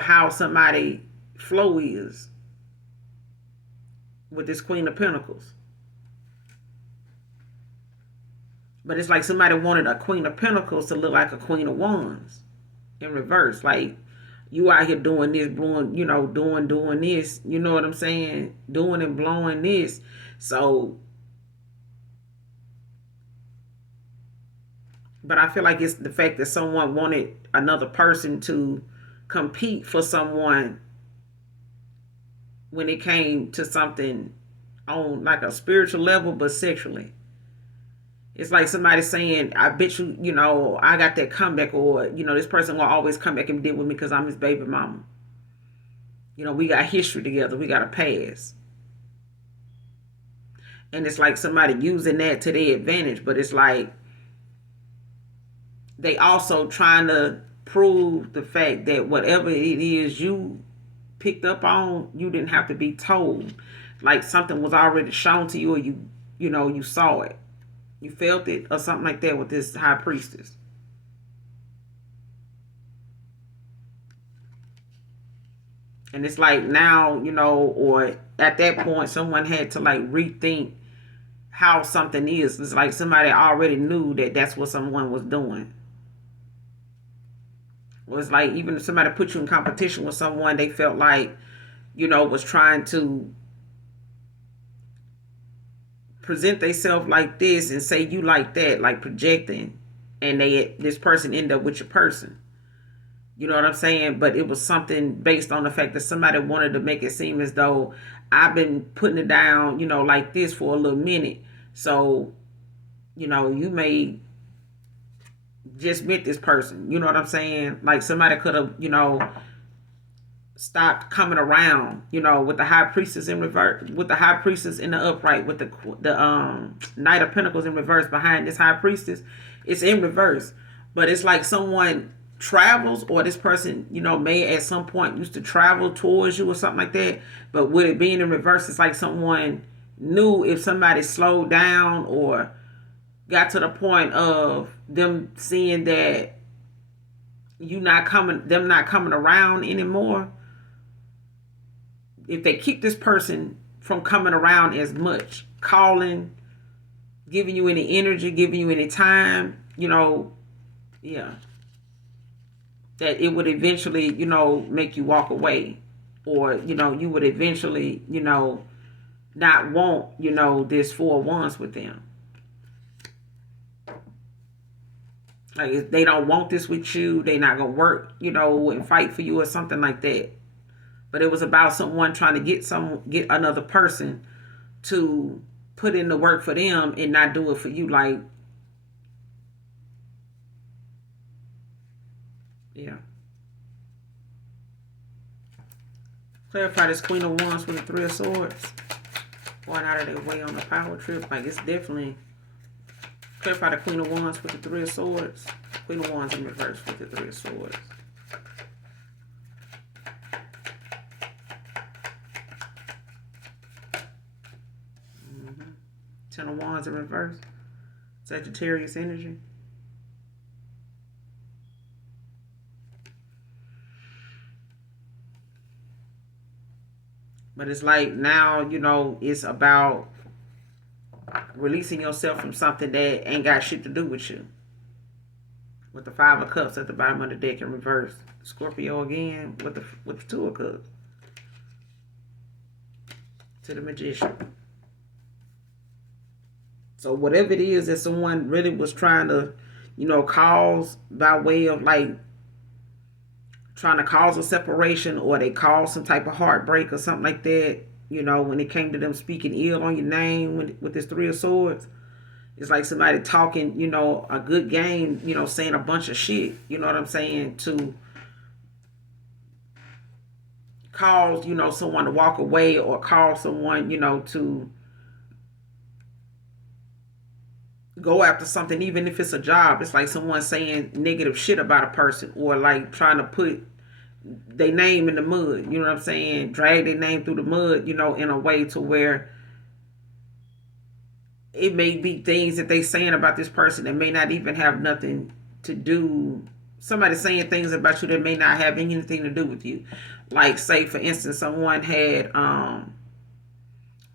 how somebody flow is with this Queen of Pentacles. But it's like somebody wanted a Queen of Pentacles to look like a Queen of Wands in reverse. Like, you out here doing this, blowing, doing this, you know what I'm saying? Doing and blowing this. So, but I feel like it's the fact that someone wanted another person to compete for someone when it came to something on like a spiritual level, but sexually. It's like somebody saying, I bet you, I got that comeback, or, this person will always come back and deal with me because I'm his baby mama. We got history together. We got a past. And it's like somebody using that to their advantage, but it's like they also trying to prove the fact that whatever it is you picked up on, you didn't have to be told. Like something was already shown to you, or you saw it. You felt it or something like that with this high priestess. And it's like now, or at that point, someone had to like rethink how something is. It's like somebody already knew that that's what someone was doing. It was like even if somebody put you in competition with someone, they felt like, was trying to present themselves like this and say you like that, like projecting, and this person end up with your person. You know what I'm saying? But it was something based on the fact that somebody wanted to make it seem as though I've been putting it down, like this for a little minute. So, you may just met this person. You know what I'm saying? Like somebody could have, stopped coming around, with the high priestess in reverse, with the high priestess in the upright, with the Knight of Pentacles in reverse behind this high priestess. It's in reverse. But it's like someone travels, or this person, may at some point used to travel towards you or something like that. But with it being in reverse, it's like someone knew if somebody slowed down or got to the point of them seeing that them not coming around anymore. If they keep this person from coming around as much, calling, giving you any energy, giving you any time, yeah, that it would eventually, make you walk away. Or, you would eventually, not want, this 4 of Wands with them. Like, if they don't want this with you, they not gonna work, and fight for you or something like that. But it was about someone trying to get another person to put in the work for them and not do it for you. Like, yeah. Clarify this Queen of Wands with the Three of Swords. Going out of their way on a power trip. Like, it's definitely... Clarify the Queen of Wands with the Three of Swords. Queen of Wands in reverse with the Three of Swords. Ten of Wands in reverse. Sagittarius energy. But it's like now, it's about releasing yourself from something that ain't got shit to do with you. With the Five of Cups at the bottom of the deck in reverse. Scorpio again with the Two of Cups. To the Magician. So whatever it is that someone really was trying to, cause by way of like trying to cause a separation, or they cause some type of heartbreak or something like that, when it came to them speaking ill on your name with this Three of Swords, it's like somebody talking, a good game, saying a bunch of shit, you know what I'm saying, to cause, someone to walk away, or cause someone, to go after something, even if it's a job. It's like someone saying negative shit about a person, or like trying to put their name in the mud, you know what I'm saying? Drag their name through the mud, in a way to where it may be things that they saying about this person that may not even have nothing to do. Somebody saying things about you that may not have anything to do with you. Like, say for instance, someone had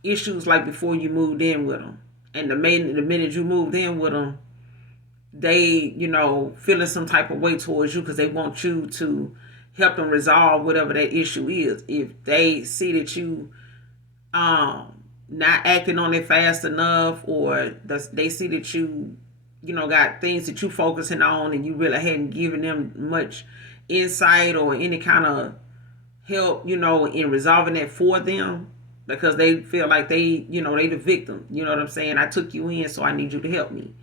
issues like before you moved in with them, and the minute you moved in with them, they, feeling some type of way towards you because they want you to help them resolve whatever that issue is. If they see that you not acting on it fast enough, or they see that you got things that you focusing on and you really hadn't given them much insight or any kind of help, in resolving that for them, because they feel like they the victim. You know what I'm saying? I took you in, so I need you to help me.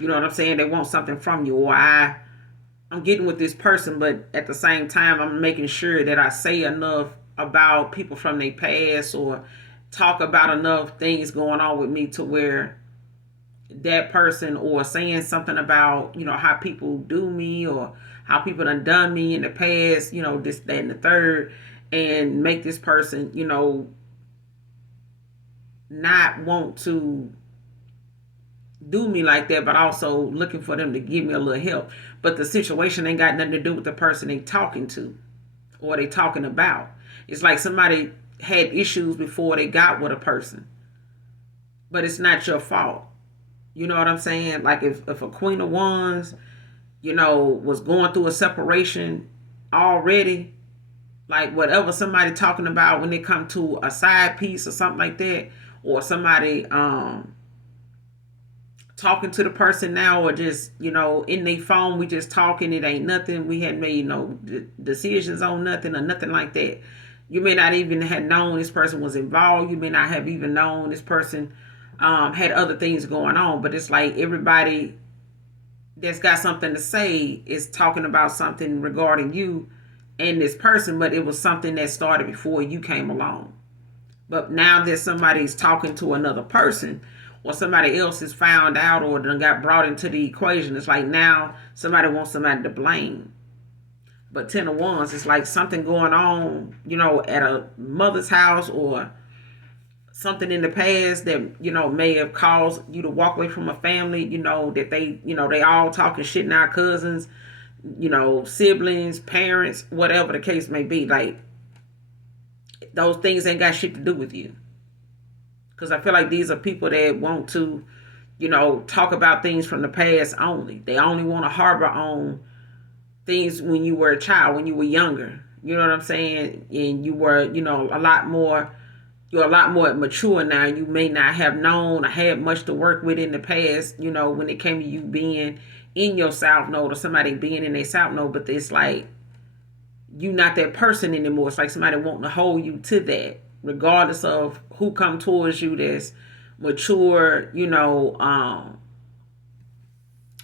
You know what I'm saying? They want something from you, or I'm getting with this person, but at the same time, I'm making sure that I say enough about people from their past, or talk about enough things going on with me to where that person, or saying something about, how people do me, or how people done me in the past, this, that, and the third, and make this person, not want to do me like that, but also looking for them to give me a little help. But the situation ain't got nothing to do with the person they talking to or they talking about. It's like somebody had issues before they got with a person, but it's not your fault. You know what I'm saying? Like, if a Queen of Wands, was going through a separation already, like whatever somebody talking about when they come to a side piece or something like that, or somebody talking to the person now, or just, in their phone, we just talking, it ain't nothing, we hadn't made no decisions on nothing or nothing like that. You may not even have known this person was involved. You may not have even known this person had other things going on. But it's like everybody that's got something to say is talking about something regarding you and this person, but it was something that started before you came along. But now that somebody's talking to another person, or somebody else is found out or done got brought into the equation, it's like now somebody wants somebody to blame. But 10 of Wands, it's like something going on, at a mother's house, or something in the past that may have caused you to walk away from a family. That they all talking shit now, cousins, siblings, parents, whatever the case may be. Like, those things ain't got shit to do with you. Because I feel like these are people that want to, talk about things from the past only. They only want to harbor on things when you were a child, when you were younger. You know what I'm saying? And you were, you're a lot more mature now. You may not have known or had much to work with in the past, when it came to you being in your South Node or somebody being in their South Node. But it's like, you not that person anymore. It's like somebody wanting to hold you to that, regardless of who come towards you that's mature,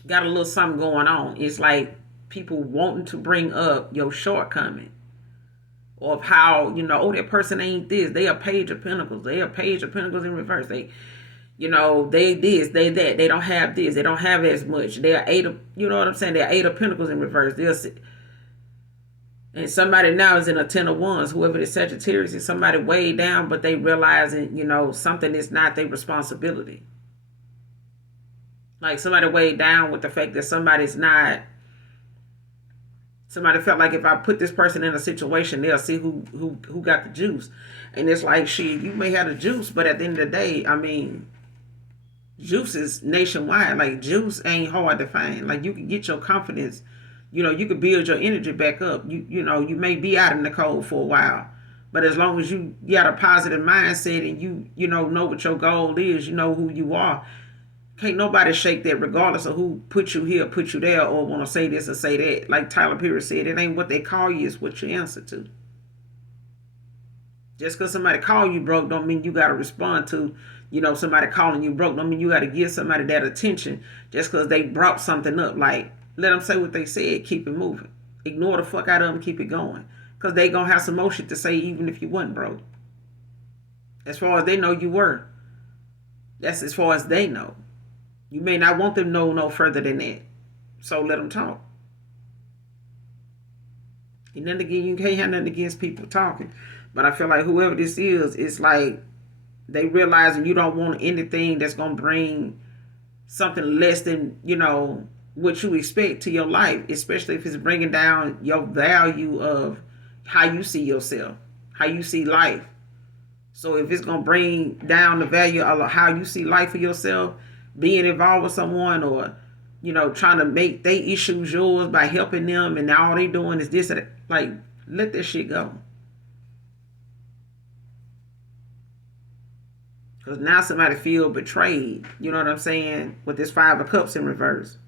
got a little something going on. It's like people wanting to bring up your shortcoming, or of how, oh, that person ain't this. They a Page of Pentacles. They a Page of Pentacles in reverse. They, they this, they that. They don't have this. They don't have as much. They're Eight of, you know what I'm saying? They're Eight of Pentacles in reverse. And somebody now is in a 10 of Wands, whoever the Sagittarius is, somebody way down, but they realizing, something is not their responsibility. Like, somebody way down with the fact that somebody felt like, if I put this person in a situation, they'll see who got the juice. And it's like, shit, you may have the juice, but at the end of the day, I mean, juice is nationwide. Like, juice ain't hard to find. Like, you can get your confidence, you can build your energy back up. You may be out in the cold for a while, but as long as you got a positive mindset and you know what your goal is, you know who you are, can't nobody shake that, regardless of who put you here, put you there, or want to say this or say that. Like Tyler Perry said, it ain't what they call you, it's what you answer to. Just because somebody call you broke don't mean you got to respond to, somebody calling you broke. Don't mean you got to give somebody that attention just because they brought something up. Like, let them say what they said, keep it moving. Ignore the fuck out of them, keep it going. Because they going to have some more shit to say even if you wasn't broke. As far as they know you were. That's as far as they know. You may not want them to know no further than that. So let them talk. And then again, you can't have nothing against people talking. But I feel like whoever this is, it's like they realizing you don't want anything that's going to bring something less than, what you expect to your life. Especially if it's bringing down your value of how you see yourself, how you see life. So if it's going to bring down the value of how you see life for yourself, being involved with someone, or trying to make their issues yours by helping them, and all they doing is this, like, let that shit go. Because now somebody feel betrayed, you know what I'm saying, with this 5 of Cups in reverse.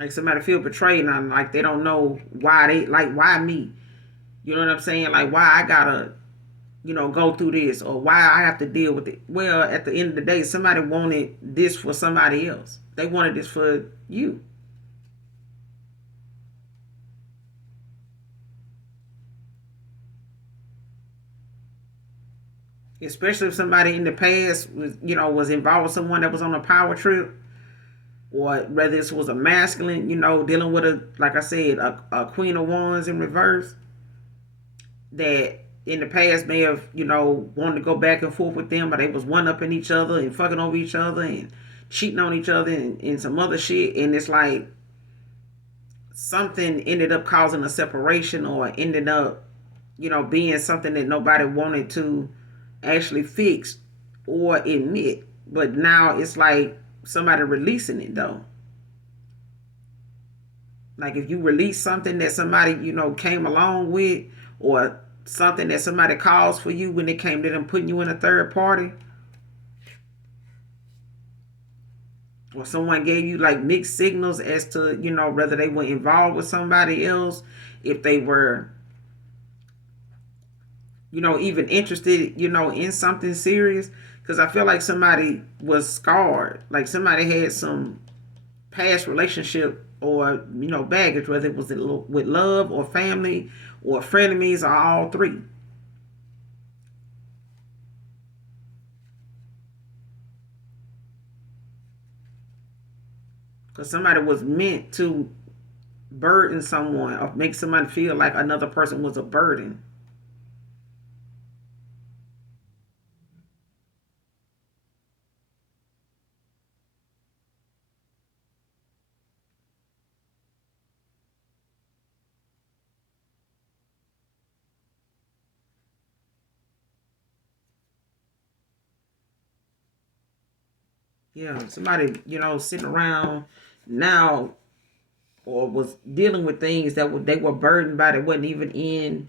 Like, somebody feel betrayed, and like they don't know why why me, you know what I'm saying, like, why I gotta go through this, or why I have to deal with it. Well, at the end of the day, somebody wanted this for somebody else. They wanted this for you. Especially if somebody in the past was involved with someone that was on a power trip, or whether this was a masculine, dealing with like I said, a Queen of Wands in reverse, that in the past may have, wanted to go back and forth with them, but they was one-upping each other and fucking over each other and cheating on each other and some other shit. And it's like something ended up causing a separation, or ended up, being something that nobody wanted to actually fix or admit. But now it's like somebody releasing it, though. Like, if you release something that somebody, came along with, or something that somebody caused for you when it came to them putting you in a third party, or someone gave you like mixed signals as to, whether they were involved with somebody else, if they were, even interested, in something serious. Because I feel like somebody was scarred. Like, somebody had some past relationship, or, baggage, whether it was with love or family or frenemies, or all three. Because somebody was meant to burden someone or make somebody feel like another person was a burden. Yeah, somebody, sitting around now or was dealing with things that they were burdened by that wasn't even in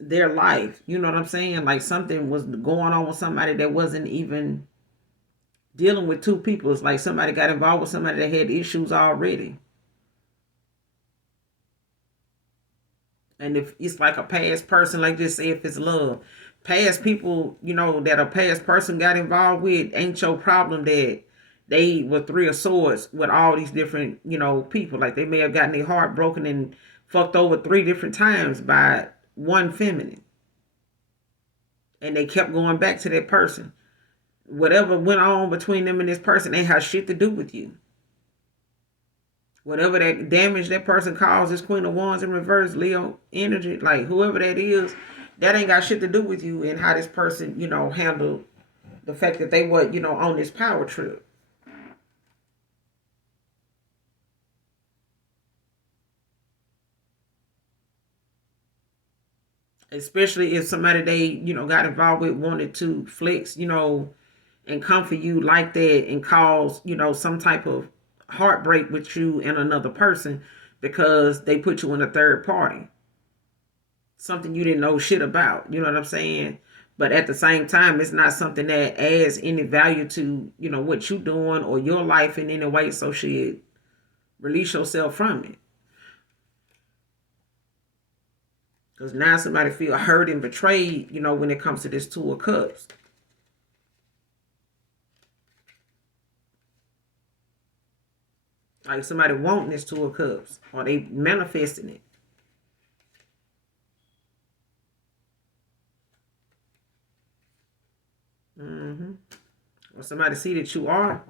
their life. You know what I'm saying? Like something was going on with somebody that wasn't even dealing with two people. It's like somebody got involved with somebody that had issues already. And if it's like a past person, like just say if it's love, past people, that a past person got involved with, ain't your problem that they were three of swords with all these different, people. Like they may have gotten their heart broken and fucked over three different times by one feminine. And they kept going back to that person. Whatever went on between them and this person ain't have shit to do with you. Whatever that damage that person caused, this Queen of Wands in reverse, Leo energy, like whoever that is, that ain't got shit to do with you and how this person, handled the fact that they were, on this power trip. Especially if somebody they, got involved with wanted to flex, and come for you like that and cause, some type of heartbreak with you and another person because they put you in a third party. Something you didn't know shit about. You know what I'm saying? But at the same time, it's not something that adds any value to, what you doing or your life in any way. So shit, release yourself from it. Because now somebody feel hurt and betrayed, when it comes to this Two of Cups. Like somebody wanting this Two of Cups or they manifesting it. Mm-hmm. Or somebody see that you are.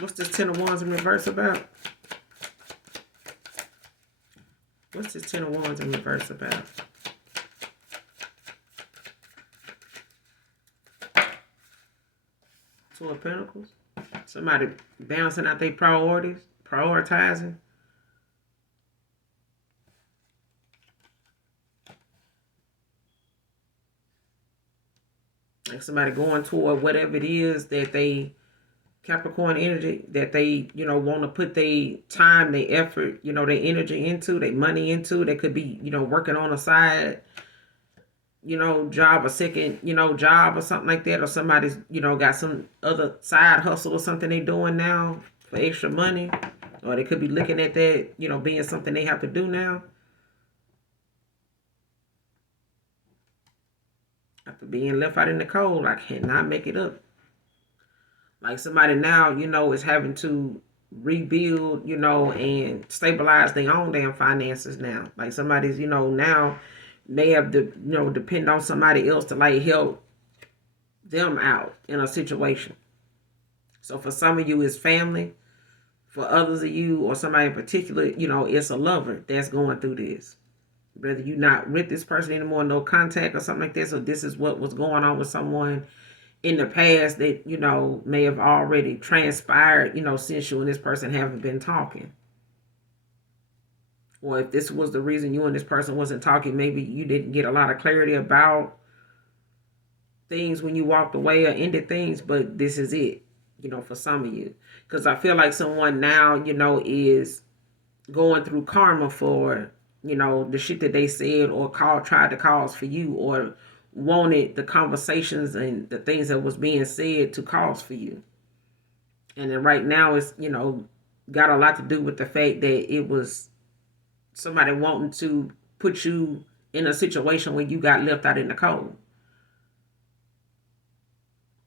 What's this Ten of Wands in reverse about? What's this Ten of Wands in reverse about? Two of Pentacles. Somebody balancing out their priorities, prioritizing. Like somebody going toward whatever it is that they, Capricorn energy, that they, want to put their time, their effort, their energy into, their money into. They could be, working on a side, job, a second, job or something like that. Or somebody's, got some other side hustle or something they doing now for extra money. Or they could be looking at that, being something they have to do now. After being left out in the cold, I cannot make it up. Like somebody now, is having to rebuild, and stabilize their own damn finances now. Like somebody's, now may have to, depend on somebody else to like help them out in a situation. So for some of you, it's family. For others of you or somebody in particular, it's a lover that's going through this. Whether you're not with this person anymore, no contact or something like this, or this is what was going on with someone in the past that, may have already transpired, since you and this person haven't been talking. Or if this was the reason you and this person wasn't talking, maybe you didn't get a lot of clarity about things when you walked away or ended things, but this is it, for some of you. Because I feel like someone now, is going through karma for, the shit that they said or tried to cause for you or wanted the conversations and the things that was being said to cause for you. And then right now it's, got a lot to do with the fact that it was somebody wanting to put you in a situation where you got left out in the cold.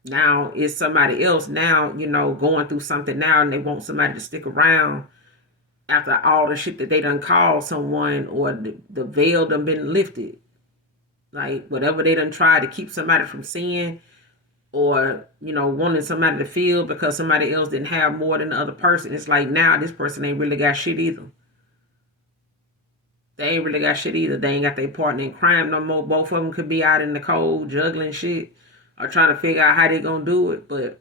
Now it's somebody else now, going through something now and they want somebody to stick around after all the shit that they done called someone or the veil done been lifted. Like whatever they done tried to keep somebody from seeing, or wanting somebody to feel because somebody else didn't have more than the other person. It's like now this person ain't really got shit either. They ain't really got shit either. They ain't got their partner in crime no more. Both of them could be out in the cold juggling shit or trying to figure out how they gonna do it, but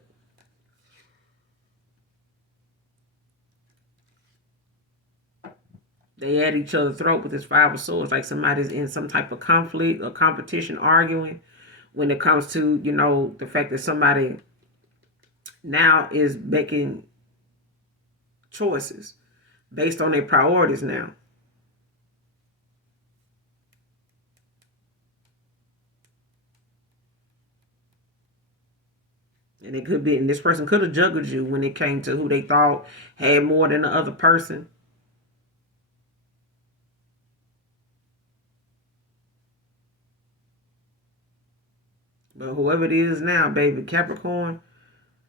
they at each other's throat with this Five of Swords, like somebody's in some type of conflict or competition, arguing. When it comes to the fact that somebody now is making choices based on their priorities now. And it could be, and this person could have juggled you when it came to who they thought had more than the other person. But whoever it is now, baby, Capricorn,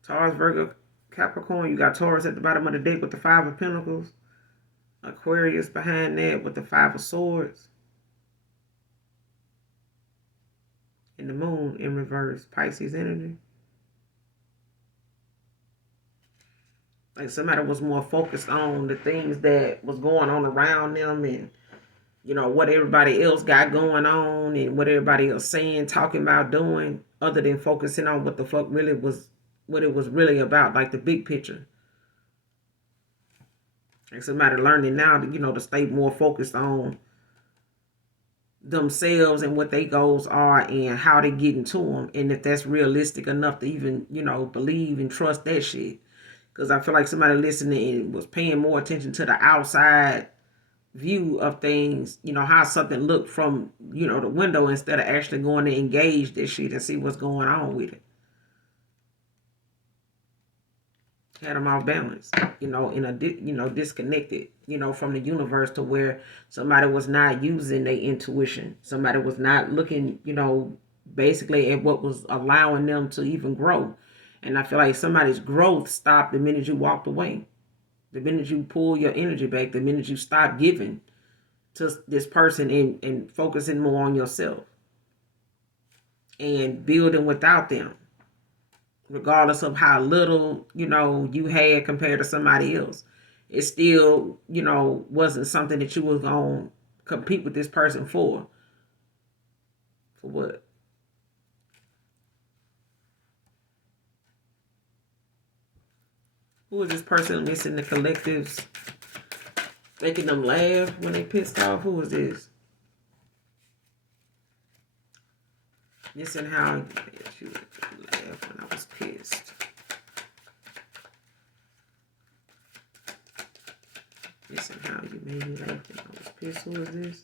Taurus, Virgo, Capricorn, you got Taurus at the bottom of the deck with the Five of Pentacles. Aquarius behind that with the Five of Swords. And the Moon in reverse, Pisces energy. Like somebody was more focused on the things that was going on around them and what everybody else got going on and what everybody else saying, talking about, doing, other than focusing on what the fuck really was, what it was really about, like the big picture. Like somebody learning now to, to stay more focused on themselves and what their goals are and how they get into them. And if that's realistic enough to even, believe and trust that shit. Because I feel like somebody listening and was paying more attention to the outside view of things, how something looked from, the window instead of actually going to engage this shit and see what's going on with it. Had them off balance, in a, disconnected, from the universe to where somebody was not using their intuition. Somebody was not looking, basically at what was allowing them to even grow. And I feel like somebody's growth stopped the minute you walked away. The minute you pull your energy back, the minute you stop giving to this person and focusing more on yourself and building without them, regardless of how little, you had compared to somebody else. It still, wasn't something that you was going to compete with this person for. For what? Who is this person missing the collectives? Making them laugh when they pissed off? Who is this? Missing how you laugh when I was pissed. Missing how you made me laugh when I was pissed. Who is this?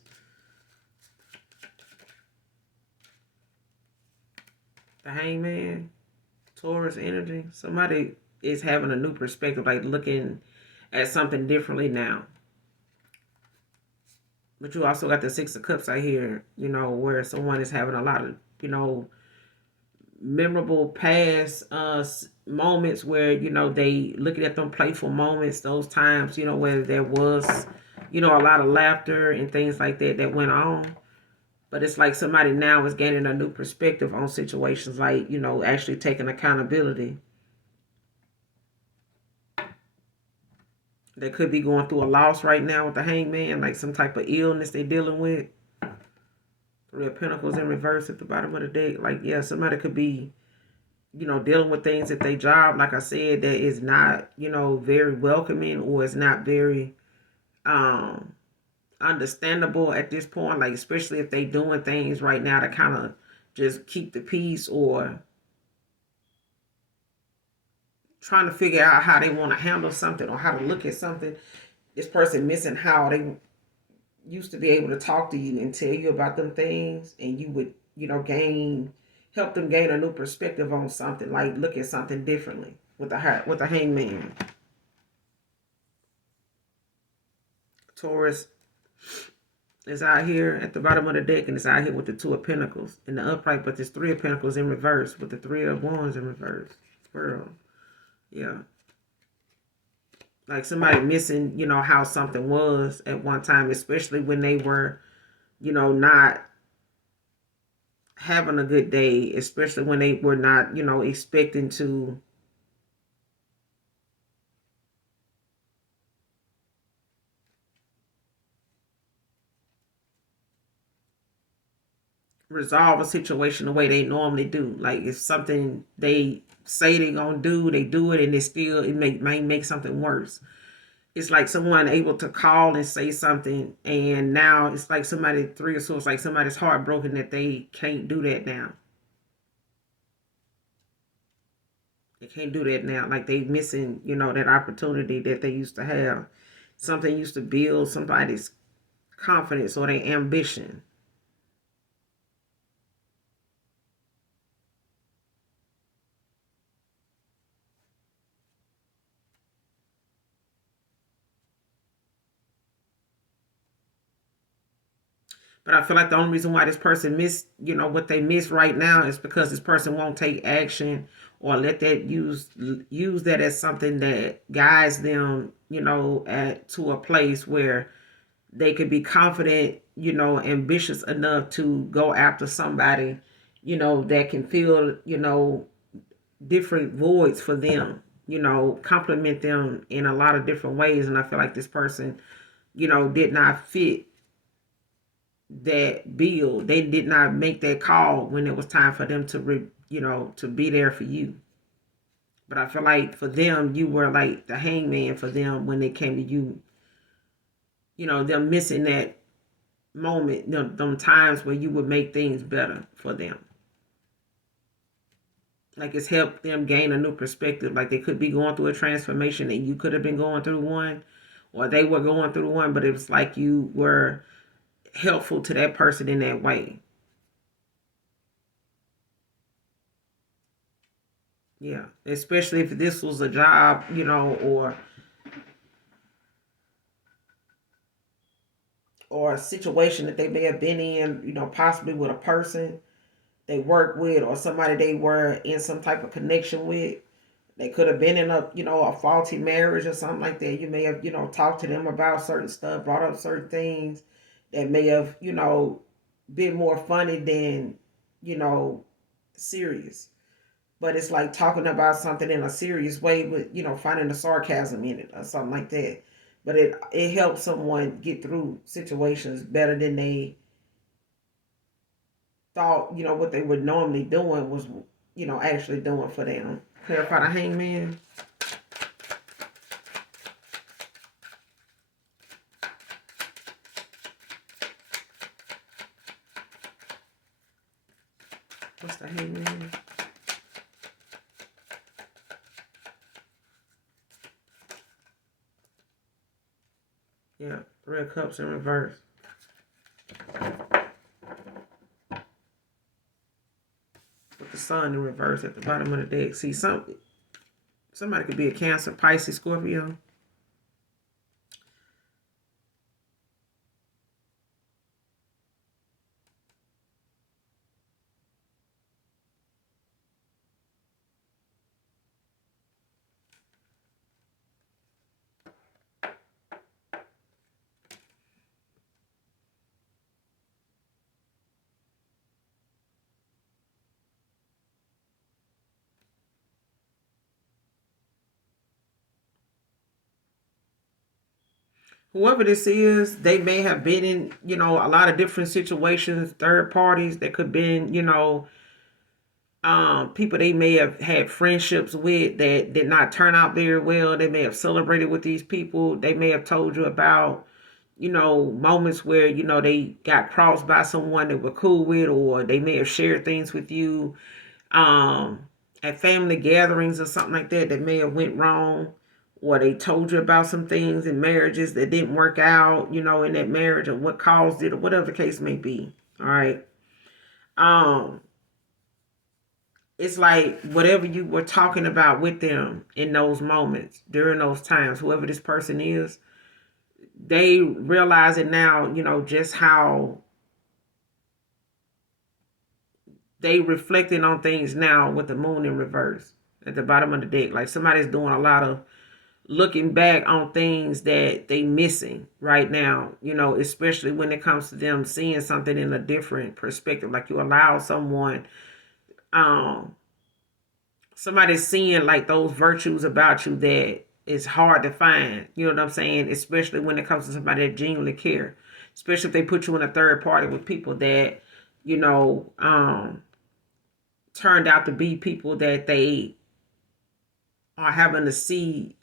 The Hangman. Taurus energy. Somebody is having a new perspective, like looking at something differently now. But you also got the Six of Cups out here, where someone is having a lot of, memorable past moments where, they looking at them playful moments, those times, where there was, a lot of laughter and things like that went on. But it's like somebody now is gaining a new perspective on situations, like, actually taking accountability. They could be going through a loss right now with the Hangman, like some type of illness they're dealing with. Three of Pentacles in reverse at the bottom of the deck. Like, yeah, somebody could be, dealing with things at their job, like I said, that is not, very welcoming or is not very understandable at this point. Like, especially if they doing things right now to kind of just keep the peace or trying to figure out how they want to handle something or how to look at something. This person missing how they used to be able to talk to you and tell you about them things, and you would, help them gain a new perspective on something, like look at something differently with the Hangman. Taurus is out here at the bottom of the deck, and it's out here with the Two of Pentacles in the upright, but there's Three of Pentacles in reverse with the Three of Wands in reverse. Girl. Yeah. Like somebody missing, how something was at one time, especially when they were, not having a good day, especially when they were not, expecting to resolve a situation the way they normally do. Like if something they say they gonna do, they do it, and it may make something worse. It's like someone able to call and say something, and now it's like somebody three or so. It's like somebody's heartbroken that they can't do that now. They can't do that now. Like they missing, that opportunity that they used to have. Something used to build somebody's confidence or their ambition. But I feel like the only reason why this person missed, what they miss right now is because this person won't take action or let that use that as something that guides them, at to a place where they could be confident, ambitious enough to go after somebody, that can fill, different voids for them, compliment them in a lot of different ways. And I feel like this person, did not fit that bill. They did not make that call when it was time for them to to be there for you. But I feel like for them, you were like the hangman for them when it came to you. Them missing that moment, them times where you would make things better for them. Like it's helped them gain a new perspective. Like they could be going through a transformation and you could have been going through one, or they were going through one, but it was like you were helpful to that person in that way. Yeah, especially if this was a job, or a situation that they may have been in, possibly with a person they work with or somebody they were in some type of connection with. They could have been in a faulty marriage or something like that. You may have, talked to them about certain stuff, brought up certain things that may have, been more funny than, you know, serious. But it's like talking about something in a serious way with, finding the sarcasm in it or something like that. But it helps someone get through situations better than they thought, what they were normally doing was, actually doing for them. Clarify the hangman. What's the hangman? Yeah, Three of Cups in reverse. With the sun in reverse at the bottom of the deck. See, somebody could be a Cancer, Pisces, Scorpio. Whoever this is, they may have been in, a lot of different situations, third parties that could have been, people they may have had friendships with that did not turn out very well. They may have celebrated with these people. They may have told you about, moments where, they got crossed by someone they were cool with, or they may have shared things with you um, at family gatherings or something like that may have went wrong, or they told you about some things in marriages that didn't work out, in that marriage, or what caused it, or whatever the case may be. All right. Um, it's like whatever you were talking about with them in those moments during those times, whoever this person is, they realize it now, just how they reflecting on things now with the moon in reverse at the bottom of the deck. Like somebody's doing a looking back on things that they missing right now, especially when it comes to them seeing something in a different perspective. Like you allow um somebody seeing like those virtues about you that is hard to find. You know what I'm saying? Especially when it comes to somebody that genuinely care. Especially if they put you in a third party with people that, you know, um, turned out to be people that they are having to see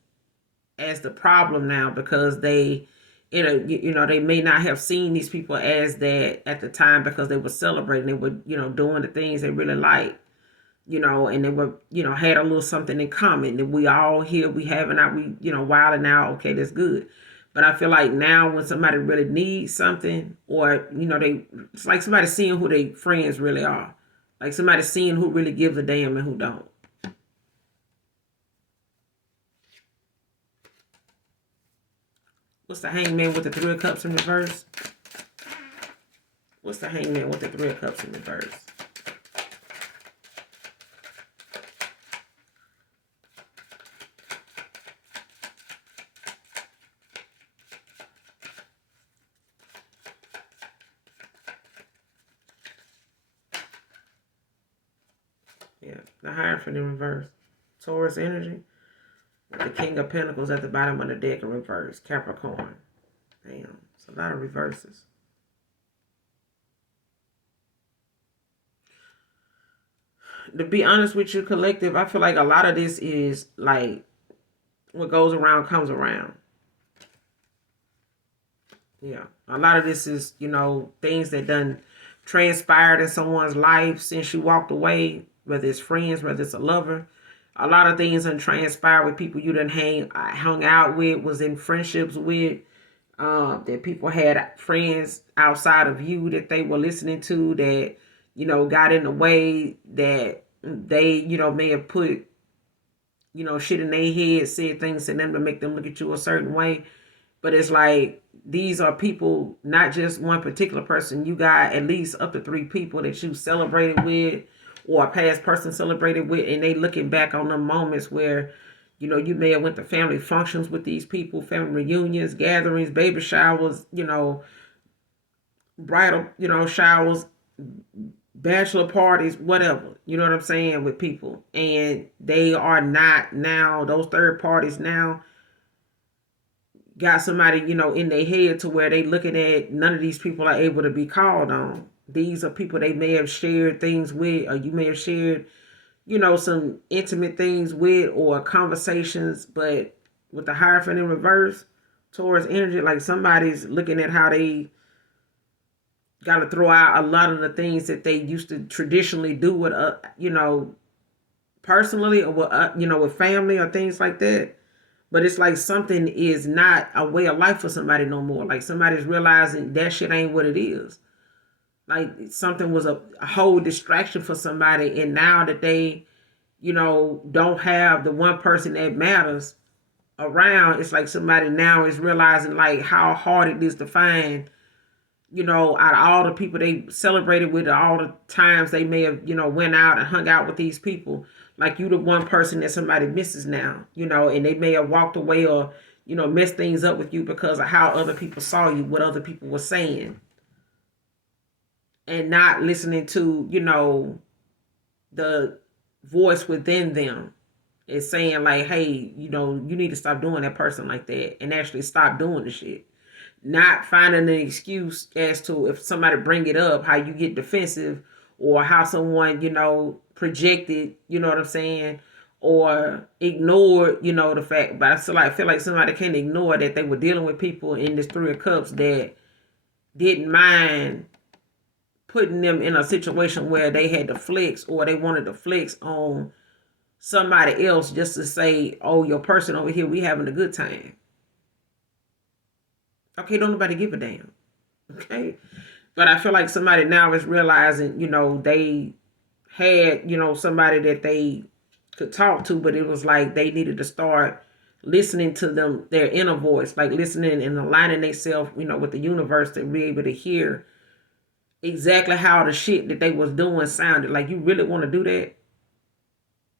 as the problem now because they, they may not have seen these people as that at the time because they were celebrating, they were, doing the things they really like, and they were, had a little something in common. And we all here, we having out, we, wilding out. Okay, that's good. But I feel like now when somebody really needs something, or it's like somebody seeing who they friends really are, like somebody seeing who really gives a damn and who don't. What's the hangman with the three of cups in reverse? What's the hangman with the three of cups in reverse? Yeah, the Hierophant in reverse. Taurus energy. The King of Pentacles at the bottom of the deck in reverse. Capricorn. Damn, it's a lot of reverses. To be honest with you, collective, I feel like a lot of this is like what goes around comes around. Yeah, a lot of this is, things that done transpired in someone's life since you walked away, whether it's friends, whether it's a lover. A lot of things done transpired with people you done hung out with, was in friendships with, that people had friends outside of you that they were listening to that, got in the way, that they, may have put, shit in their head, said things to them to make them look at you a certain way. But it's like, these are people, not just one particular person. You got at least up to 3 people that you celebrated with, or a past person celebrated with, and they looking back on the moments where, you may have went to family functions with these people, family reunions, gatherings, baby showers, bridal, showers, bachelor parties, whatever, you know what I'm saying, with people. And they are not now, those third parties now got somebody, in their head to where they looking at none of these people are able to be called on. These are people they may have shared things with, or you may have shared, some intimate things with, or conversations. But with the Hierophant in reverse, towards energy, like somebody's looking at how they got to throw out a lot of the things that they used to traditionally do with, personally, or with, with family or things like that. But it's like something is not a way of life for somebody no more. Like somebody's realizing that shit ain't what it is. Like something was a whole distraction for somebody. And now that they, don't have the one person that matters around, it's like somebody now is realizing like how hard it is to find, out of all the people they celebrated with, all the times they may have, went out and hung out with these people, like you the one person that somebody misses now, and they may have walked away or, messed things up with you because of how other people saw you, what other people were saying, and not listening to, the voice within them is saying like, hey, you need to stop doing that person like that and actually stop doing the shit. Not finding an excuse as to if somebody bring it up, how you get defensive, or how someone, projected, you know what I'm saying, or ignored, the fact. But I feel like somebody can't ignore that they were dealing with people in this Three of Cups that didn't mind putting them in a situation where they had to flex, or they wanted to flex on somebody else just to say, oh, your person over here, we having a good time. Okay, don't nobody give a damn. Okay. But I feel like somebody now is realizing, they had, somebody that they could talk to, but it was like they needed to start listening to them, their inner voice, like listening and aligning themselves, with the universe to be able to hear exactly how the shit that they was doing sounded. Like, you really want to do that?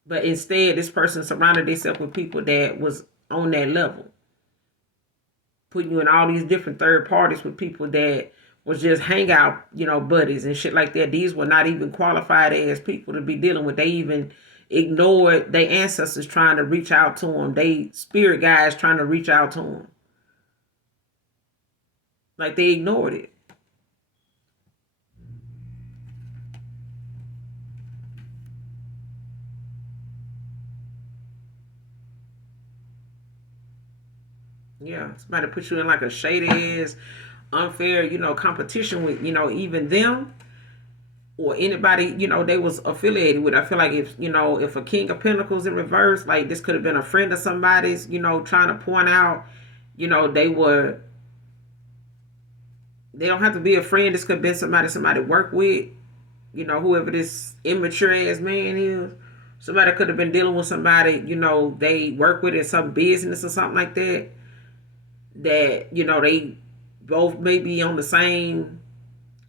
But instead, this person surrounded themselves with people that was on that level, putting you in all these different third parties with people that was just hangout, buddies and shit like that. These were not even qualified as people to be dealing with. They even ignored their ancestors trying to reach out to them. They spirit guides trying to reach out to them. Like they ignored it. Yeah, somebody put you in like a shady ass, unfair, competition with, even them or anybody, they was affiliated with. I feel like if a King of Pentacles in reverse, like this could have been a friend of somebody's, trying to point out, they don't have to be a friend. This could have been somebody work with, whoever this immature ass man is. Somebody could have been dealing with somebody, they work with in some business or something like that. That, they both may be on the same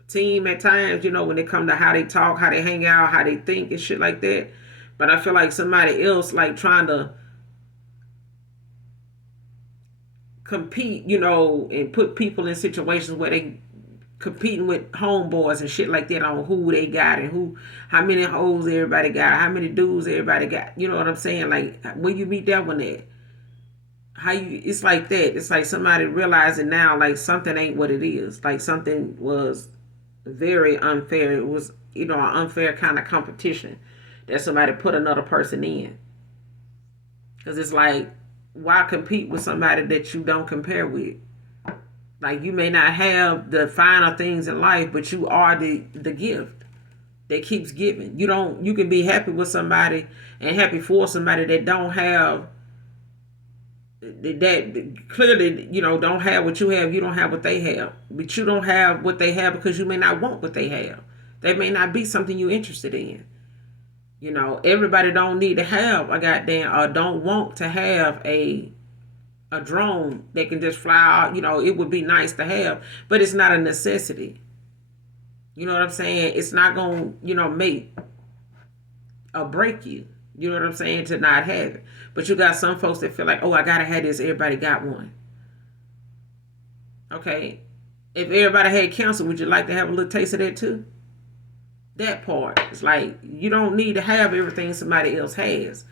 team at times, when it come to how they talk, how they hang out, how they think and shit like that. But I feel like somebody else like trying to compete, and put people in situations where they competing with homeboys and shit like that on who they got and how many hoes everybody got, how many dudes everybody got. You know what I'm saying? Like, where you meet that one at? It's like that. It's like somebody realizing now, like something ain't what it is. Like something was very unfair. It was, an unfair kind of competition that somebody put another person in. Because it's like, why compete with somebody that you don't compare with? Like you may not have the finer things in life, but you are the gift that keeps giving. You can be happy with somebody and happy for somebody that don't have that clearly, don't have what you have. You don't have what they have, but you don't have what they have because you may not want what they have. That may not be something you're interested in. Everybody don't need to have a goddamn or don't want to have a drone that can just fly out. It would be nice to have, but it's not a necessity. You know what I'm saying? It's not going to, make or break you. You know what I'm saying? To not have it. But you got some folks that feel like, oh, I gotta have this. Everybody got one. Okay. If everybody had cancer, would you like to have a little taste of that too? That part. It's like you don't need to have everything somebody else has.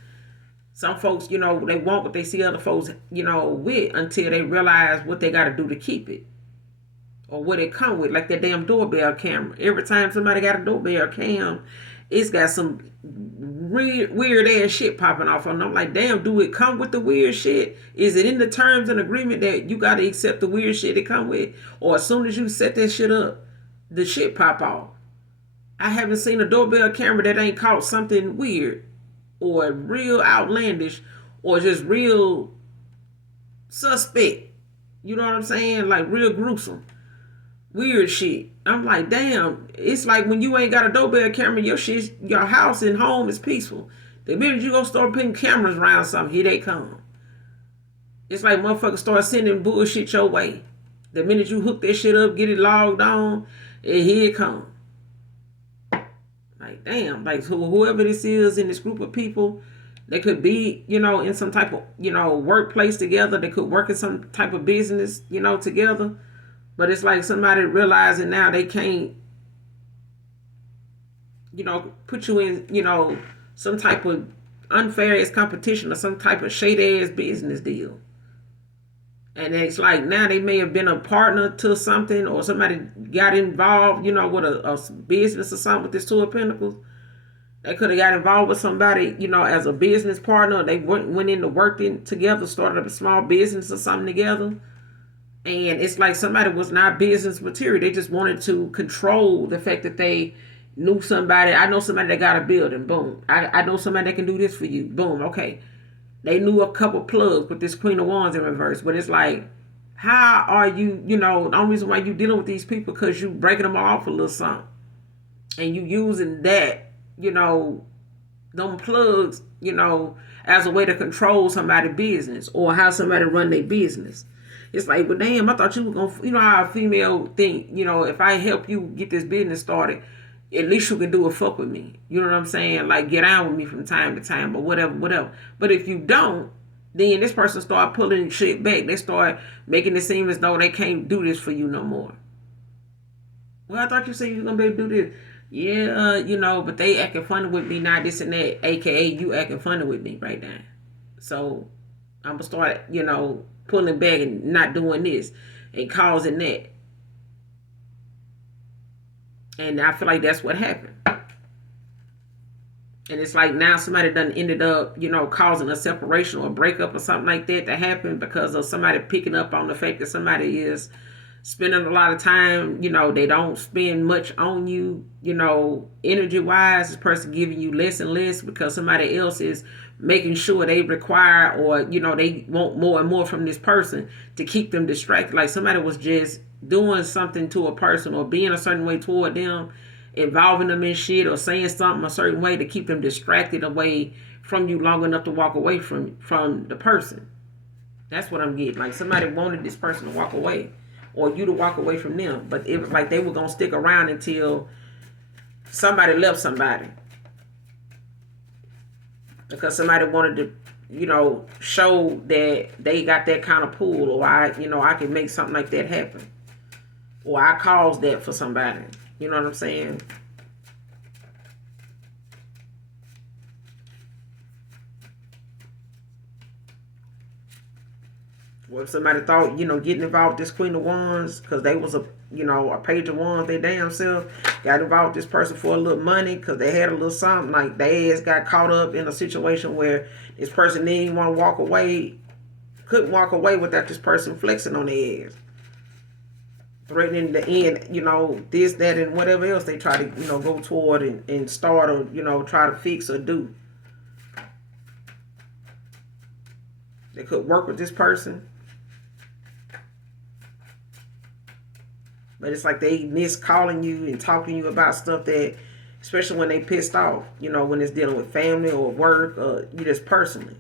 Some folks, they want what they see other folks, with until they realize what they gotta do to keep it. Or what it come with, like that damn doorbell camera. Every time somebody got a doorbell cam, it's got some weird ass shit popping off on them. I'm like, damn, do it come with the weird shit? Is it in the terms and agreement that you gotta accept the weird shit it come with? Or as soon as you set that shit up, the shit pop off? I haven't seen a doorbell camera that ain't caught something weird or real outlandish or just real suspect. You know what I'm saying? Like real gruesome. Weird shit. I'm like, damn, it's like when you ain't got a doorbell camera, your house and home is peaceful. The minute you gonna start putting cameras around something, here they come. It's like motherfuckers start sending bullshit your way. The minute you hook that shit up, get it logged on, and here it come. Like, damn, like whoever this is in this group of people, they could be, in some type of, workplace together. They could work in some type of business, together. But it's like somebody realizing now they can't, put you in, some type of unfair ass competition or some type of shady ass business deal. And it's like now they may have been a partner to something or somebody got involved, with a business or something with this Two of Pentacles. They could have got involved with somebody, as a business partner. They went into working together, started up a small business or something together. And it's like somebody was not business material. They just wanted to control the fact that they knew somebody. I know somebody that got a building. Boom. I know somebody that can do this for you. Boom. Okay. They knew a couple plugs with this Queen of Wands in reverse. But it's like, how are you, the only reason why you dealing with these people because you breaking them off a little something. And you using that, them plugs, as a way to control somebody's business or how somebody run their business. It's like, well, damn, I thought you were going to, how a female think, if I help you get this business started, at least you can do a fuck with me. You know what I'm saying? Like, get out with me from time to time or whatever. But if you don't, Then this person start pulling shit back. They start making it seem as though they can't do this for you no more. Well, I thought you said you was gonna be able to do this. Yeah, but they acting funny with me now, this and that, aka you acting funny with me right now. So I'm gonna start, pulling back and not doing this and causing that. And I feel like that's what happened. And it's like now somebody done ended up, causing a separation or a breakup or something like that to happen because of somebody picking up on the fact that somebody is spending a lot of time, they don't spend much on you, energy wise. This person giving you less and less because somebody else is making sure they require or, they want more and more from this person to keep them distracted. Like somebody was just doing something to a person or being a certain way toward them, involving them in shit or saying something a certain way to keep them distracted away from you long enough to walk away from the person. That's what I'm getting. Like somebody wanted this person to walk away or you to walk away from them. But it was like they were going to stick around until somebody left somebody. Because somebody wanted to, show that they got that kind of pull or I can make something like that happen. Or I caused that for somebody. You know what I'm saying? Well, if somebody thought, getting involved with this Queen of Wands, because they was a Page of Wands, they damn self got involved with this person for a little money, because they had a little something, like they ass got caught up in a situation where this person didn't even want to walk away, couldn't walk away without this person flexing on their ass. Threatening to end, this, that, and whatever else they try to, go toward and start or, try to fix or do. They could work with this person. But it's like they miss calling you and talking to you about stuff that, especially when they pissed off, when it's dealing with family or work or you just personally.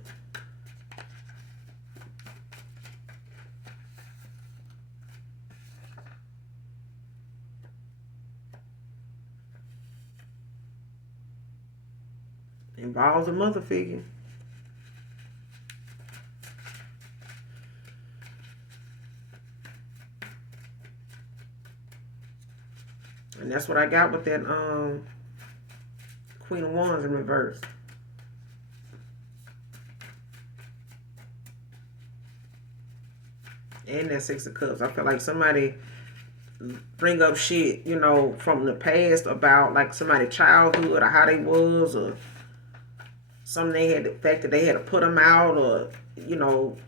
Involves a mother figure. And that's what I got with that Queen of Wands in reverse. And that Six of Cups. I feel like somebody bring up shit, from the past about like somebody's childhood or how they was or something they had, the fact that they had to put them out or,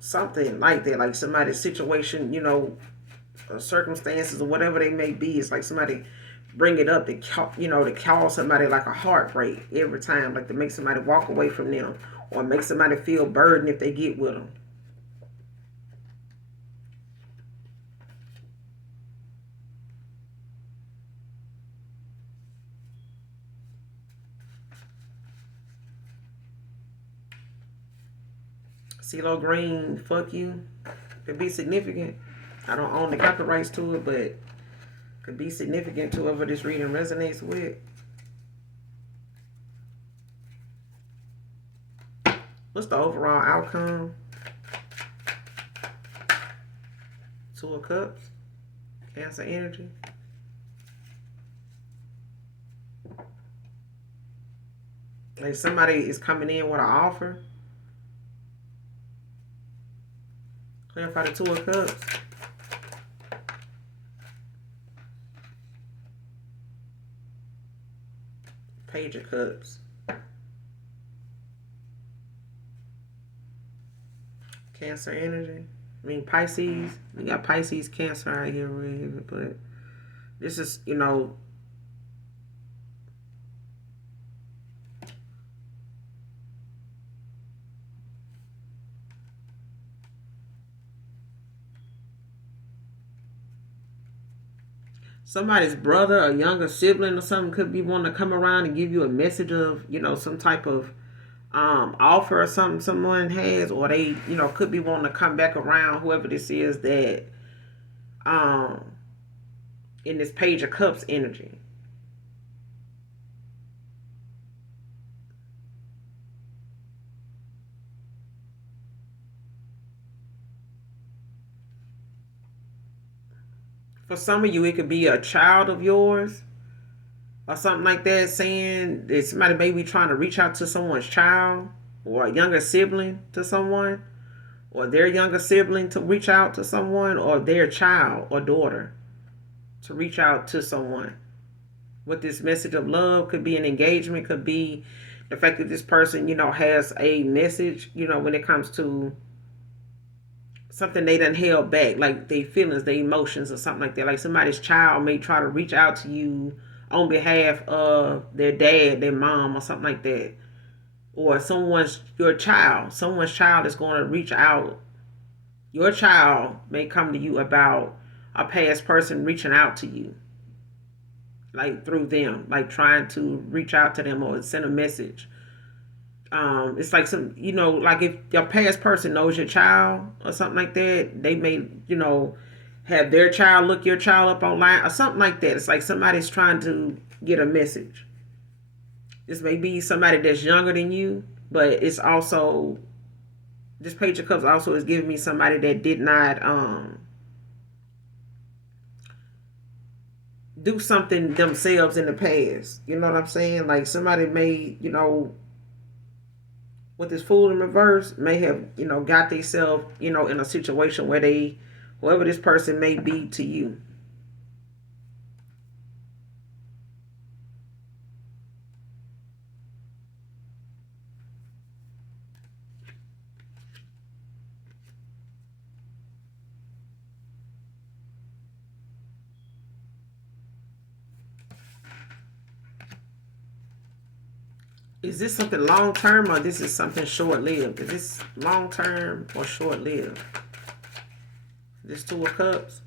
something like that. Like somebody's situation, circumstances or whatever they may be. It's like somebody bring it up to, to cause somebody like a heartbreak every time. Like to make somebody walk away from them or make somebody feel burdened if they get with them. CeeLo Green, fuck you. Could be significant. I don't own the copyrights to it, but could be significant to whoever this reading resonates with. What's the overall outcome? Two of Cups. Cancer energy. Like somebody is coming in with an offer. Clarify the Two of Cups. Page of Cups. Cancer energy. I mean Pisces. We got Pisces, Cancer out here, but this is, somebody's brother, a younger sibling or something could be wanting to come around and give you a message of, some type of offer or something someone has, or they, could be wanting to come back around, whoever this is that in this Page of Cups energy. For some of you, it could be a child of yours or something like that, saying that somebody may be trying to reach out to someone's child or a younger sibling to someone, or their younger sibling to reach out to someone, or their child or daughter to reach out to someone. With this message of love, could be an engagement, could be the fact that this person, has a message, when it comes to something they done held back, like their feelings, their emotions, or something like that. Like somebody's child may try to reach out to you on behalf of their dad, their mom, or something like that. Or someone's child is going to reach out. Your child may come to you about a past person reaching out to you, like through them, like trying to reach out to them or send a message. It's like like if your past person knows your child or something like that, they may, have their child look your child up online or something like that. It's like somebody's trying to get a message. This may be somebody that's younger than you, but it's also, this Page of Cups also is giving me somebody that did not do something themselves in the past. You know what I'm saying? Like somebody may, with this Fool in reverse, may have, got themselves, in a situation where whoever this person may be to you. Is this something long term or this is something short lived? Is this long term or short lived? This Two of Cups.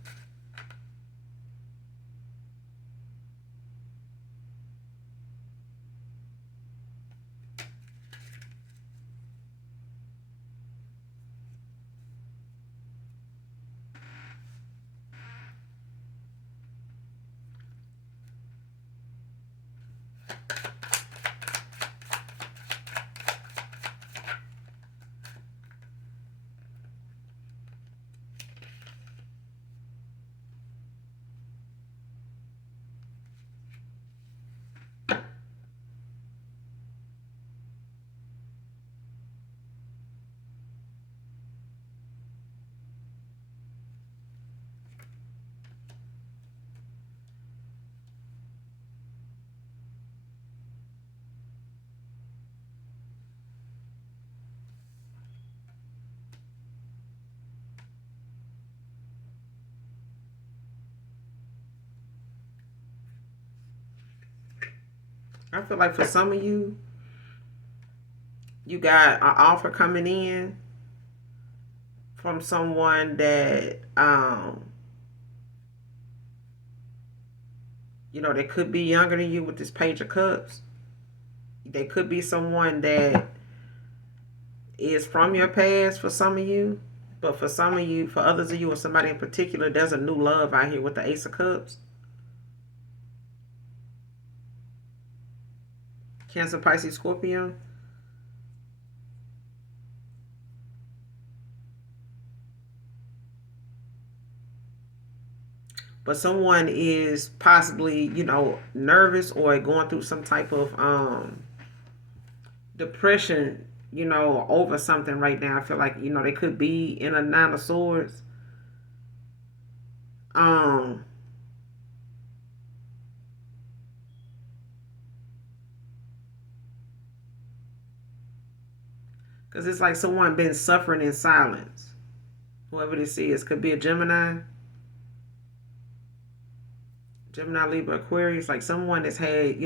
I feel like for some of you, you got an offer coming in from someone that they could be younger than you with this Page of Cups. They could be someone that is from your past for some of you. But for some of you, for others of you, or somebody in particular, there's a new love out here with the Ace of Cups. Cancer, Pisces, Scorpio. But someone is possibly, nervous or going through some type of depression, over something right now. I feel like, they could be in a Nine of Swords. Um, because it's like someone been suffering in silence. Whoever this is could be a Gemini, Libra, Aquarius, like someone that's had,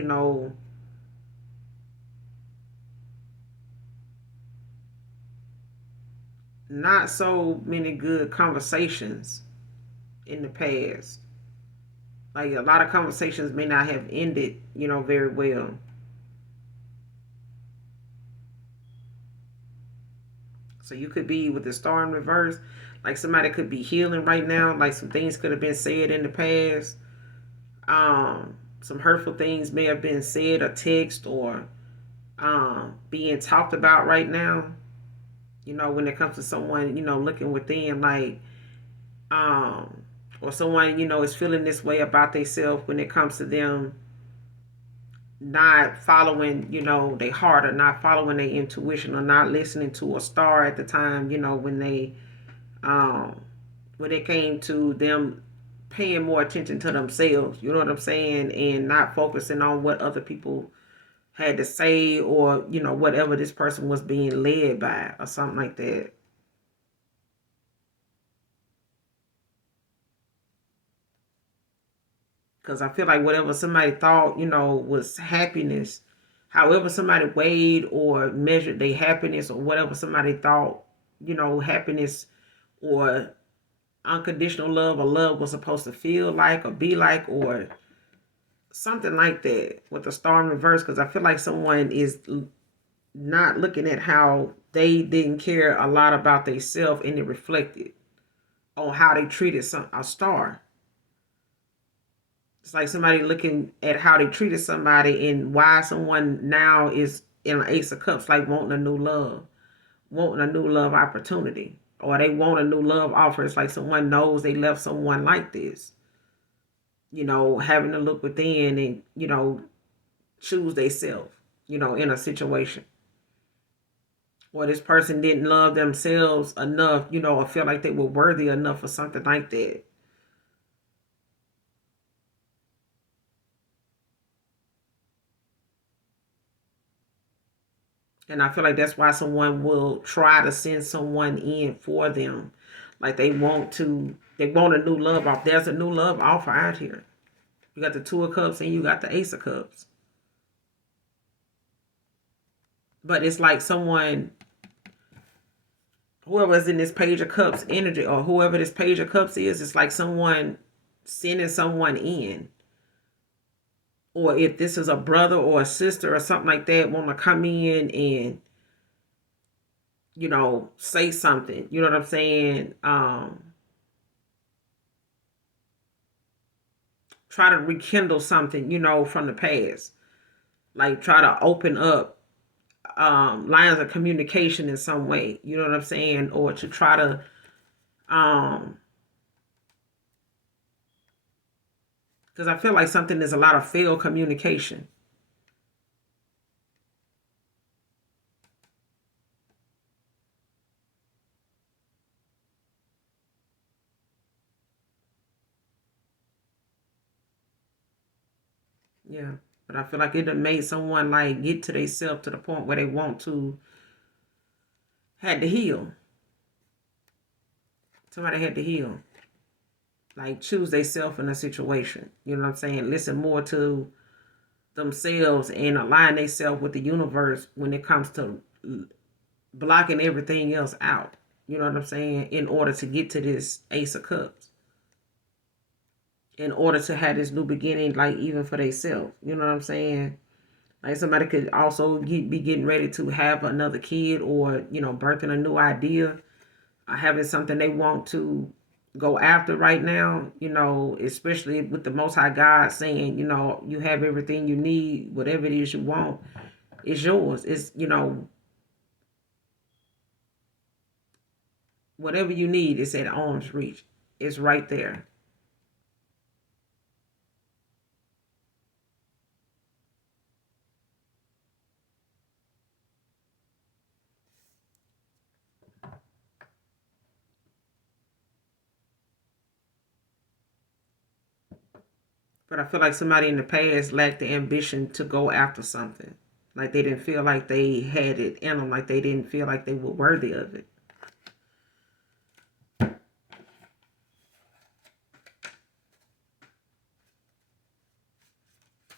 not so many good conversations in the past. Like a lot of conversations may not have ended, very well. So you could be with the Star in reverse, like somebody could be healing right now. Like some things could have been said in the past. Some hurtful things may have been said or text or being talked about right now. When it comes to someone, looking within, like, or or someone, is feeling this way about themselves when it comes to them not following, their heart, or not following their intuition, or not listening to a star at the time, um when it came to them paying more attention to themselves, you know what I'm saying, and not focusing on what other people had to say, or whatever this person was being led by, or something like that. Because I feel like whatever somebody thought, was happiness, however somebody weighed or measured their happiness, or whatever somebody thought, happiness or unconditional love, or love was supposed to feel like, or be like, or something like that, with the star in reverse. Because I feel like someone is not looking at how they didn't care a lot about themselves, and it reflected on how they treated a star. It's like somebody looking at how they treated somebody, and why someone now is in an Ace of Cups, like wanting a new love, wanting a new love opportunity, or they want a new love offer. It's like someone knows they left someone like this, having to look within and, choose themselves, in a situation. Or this person didn't love themselves enough, or feel like they were worthy enough for something like that. And I feel like that's why someone will try to send someone in for them. Like they want a new love offer. There's a new love offer out here. You got the Two of Cups and you got the Ace of Cups. But it's like someone, whoever's in this Page of Cups energy, or whoever this Page of Cups is, it's like someone sending someone in. Or if this is a brother or a sister or something like that, want to come in and, say something. You know what I'm saying? Try to rekindle something, from the past. Like try to open up lines of communication in some way. You know what I'm saying? Or to try to um because I feel like something is a lot of failed communication. Yeah. But I feel like it done made someone like get to themselves to the point where they want to had to heal. Somebody had to heal. Like choose themselves in a situation. You know what I'm saying? Listen more to themselves and align themselves with the universe when it comes to blocking everything else out. You know what I'm saying? In order to get to this Ace of Cups. In order to have this new beginning, like even for themselves. You know what I'm saying? Like somebody could also be getting ready to have another kid, or, birthing a new idea, or having something they want to go after right now, especially with the Most High God saying, you have everything you need, whatever it is you want, it's yours. It's, whatever you need, it's at arm's reach. It's right there. But I feel like somebody in the past lacked the ambition to go after something. Like they didn't feel like they had it in them. Like they didn't feel like they were worthy of it.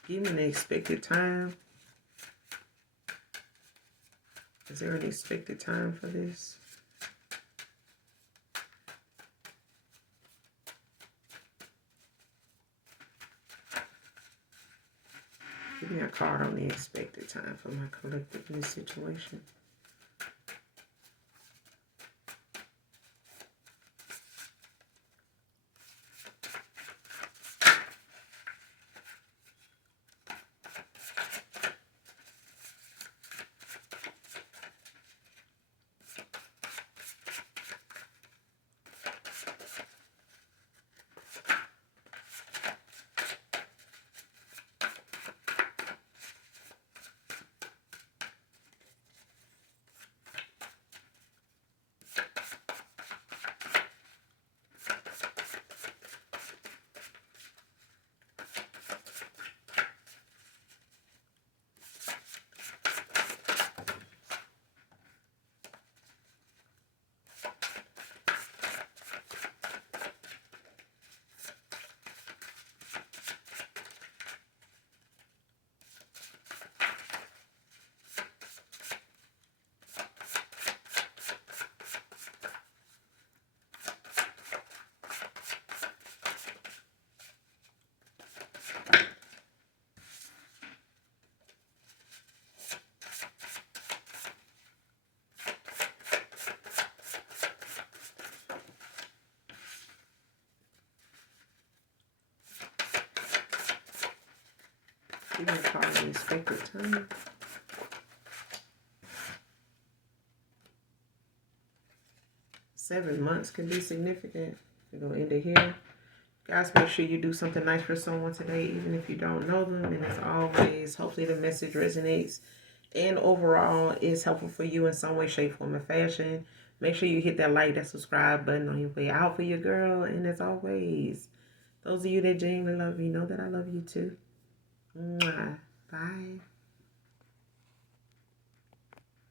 Give me an expected time. Is there an expected time for this? Give me a card on the expected time for my collective in this situation. You can call it an expected time. Seven months can be significant. We're going to end it here. Guys, make sure you do something nice for someone today, even if you don't know them. And as always, hopefully the message resonates and overall is helpful for you in some way, shape, form, or fashion. Make sure you hit that like, that subscribe button on your way out for your girl. And as always, those of you that genuinely love me know that I love you too. Mwah. Bye.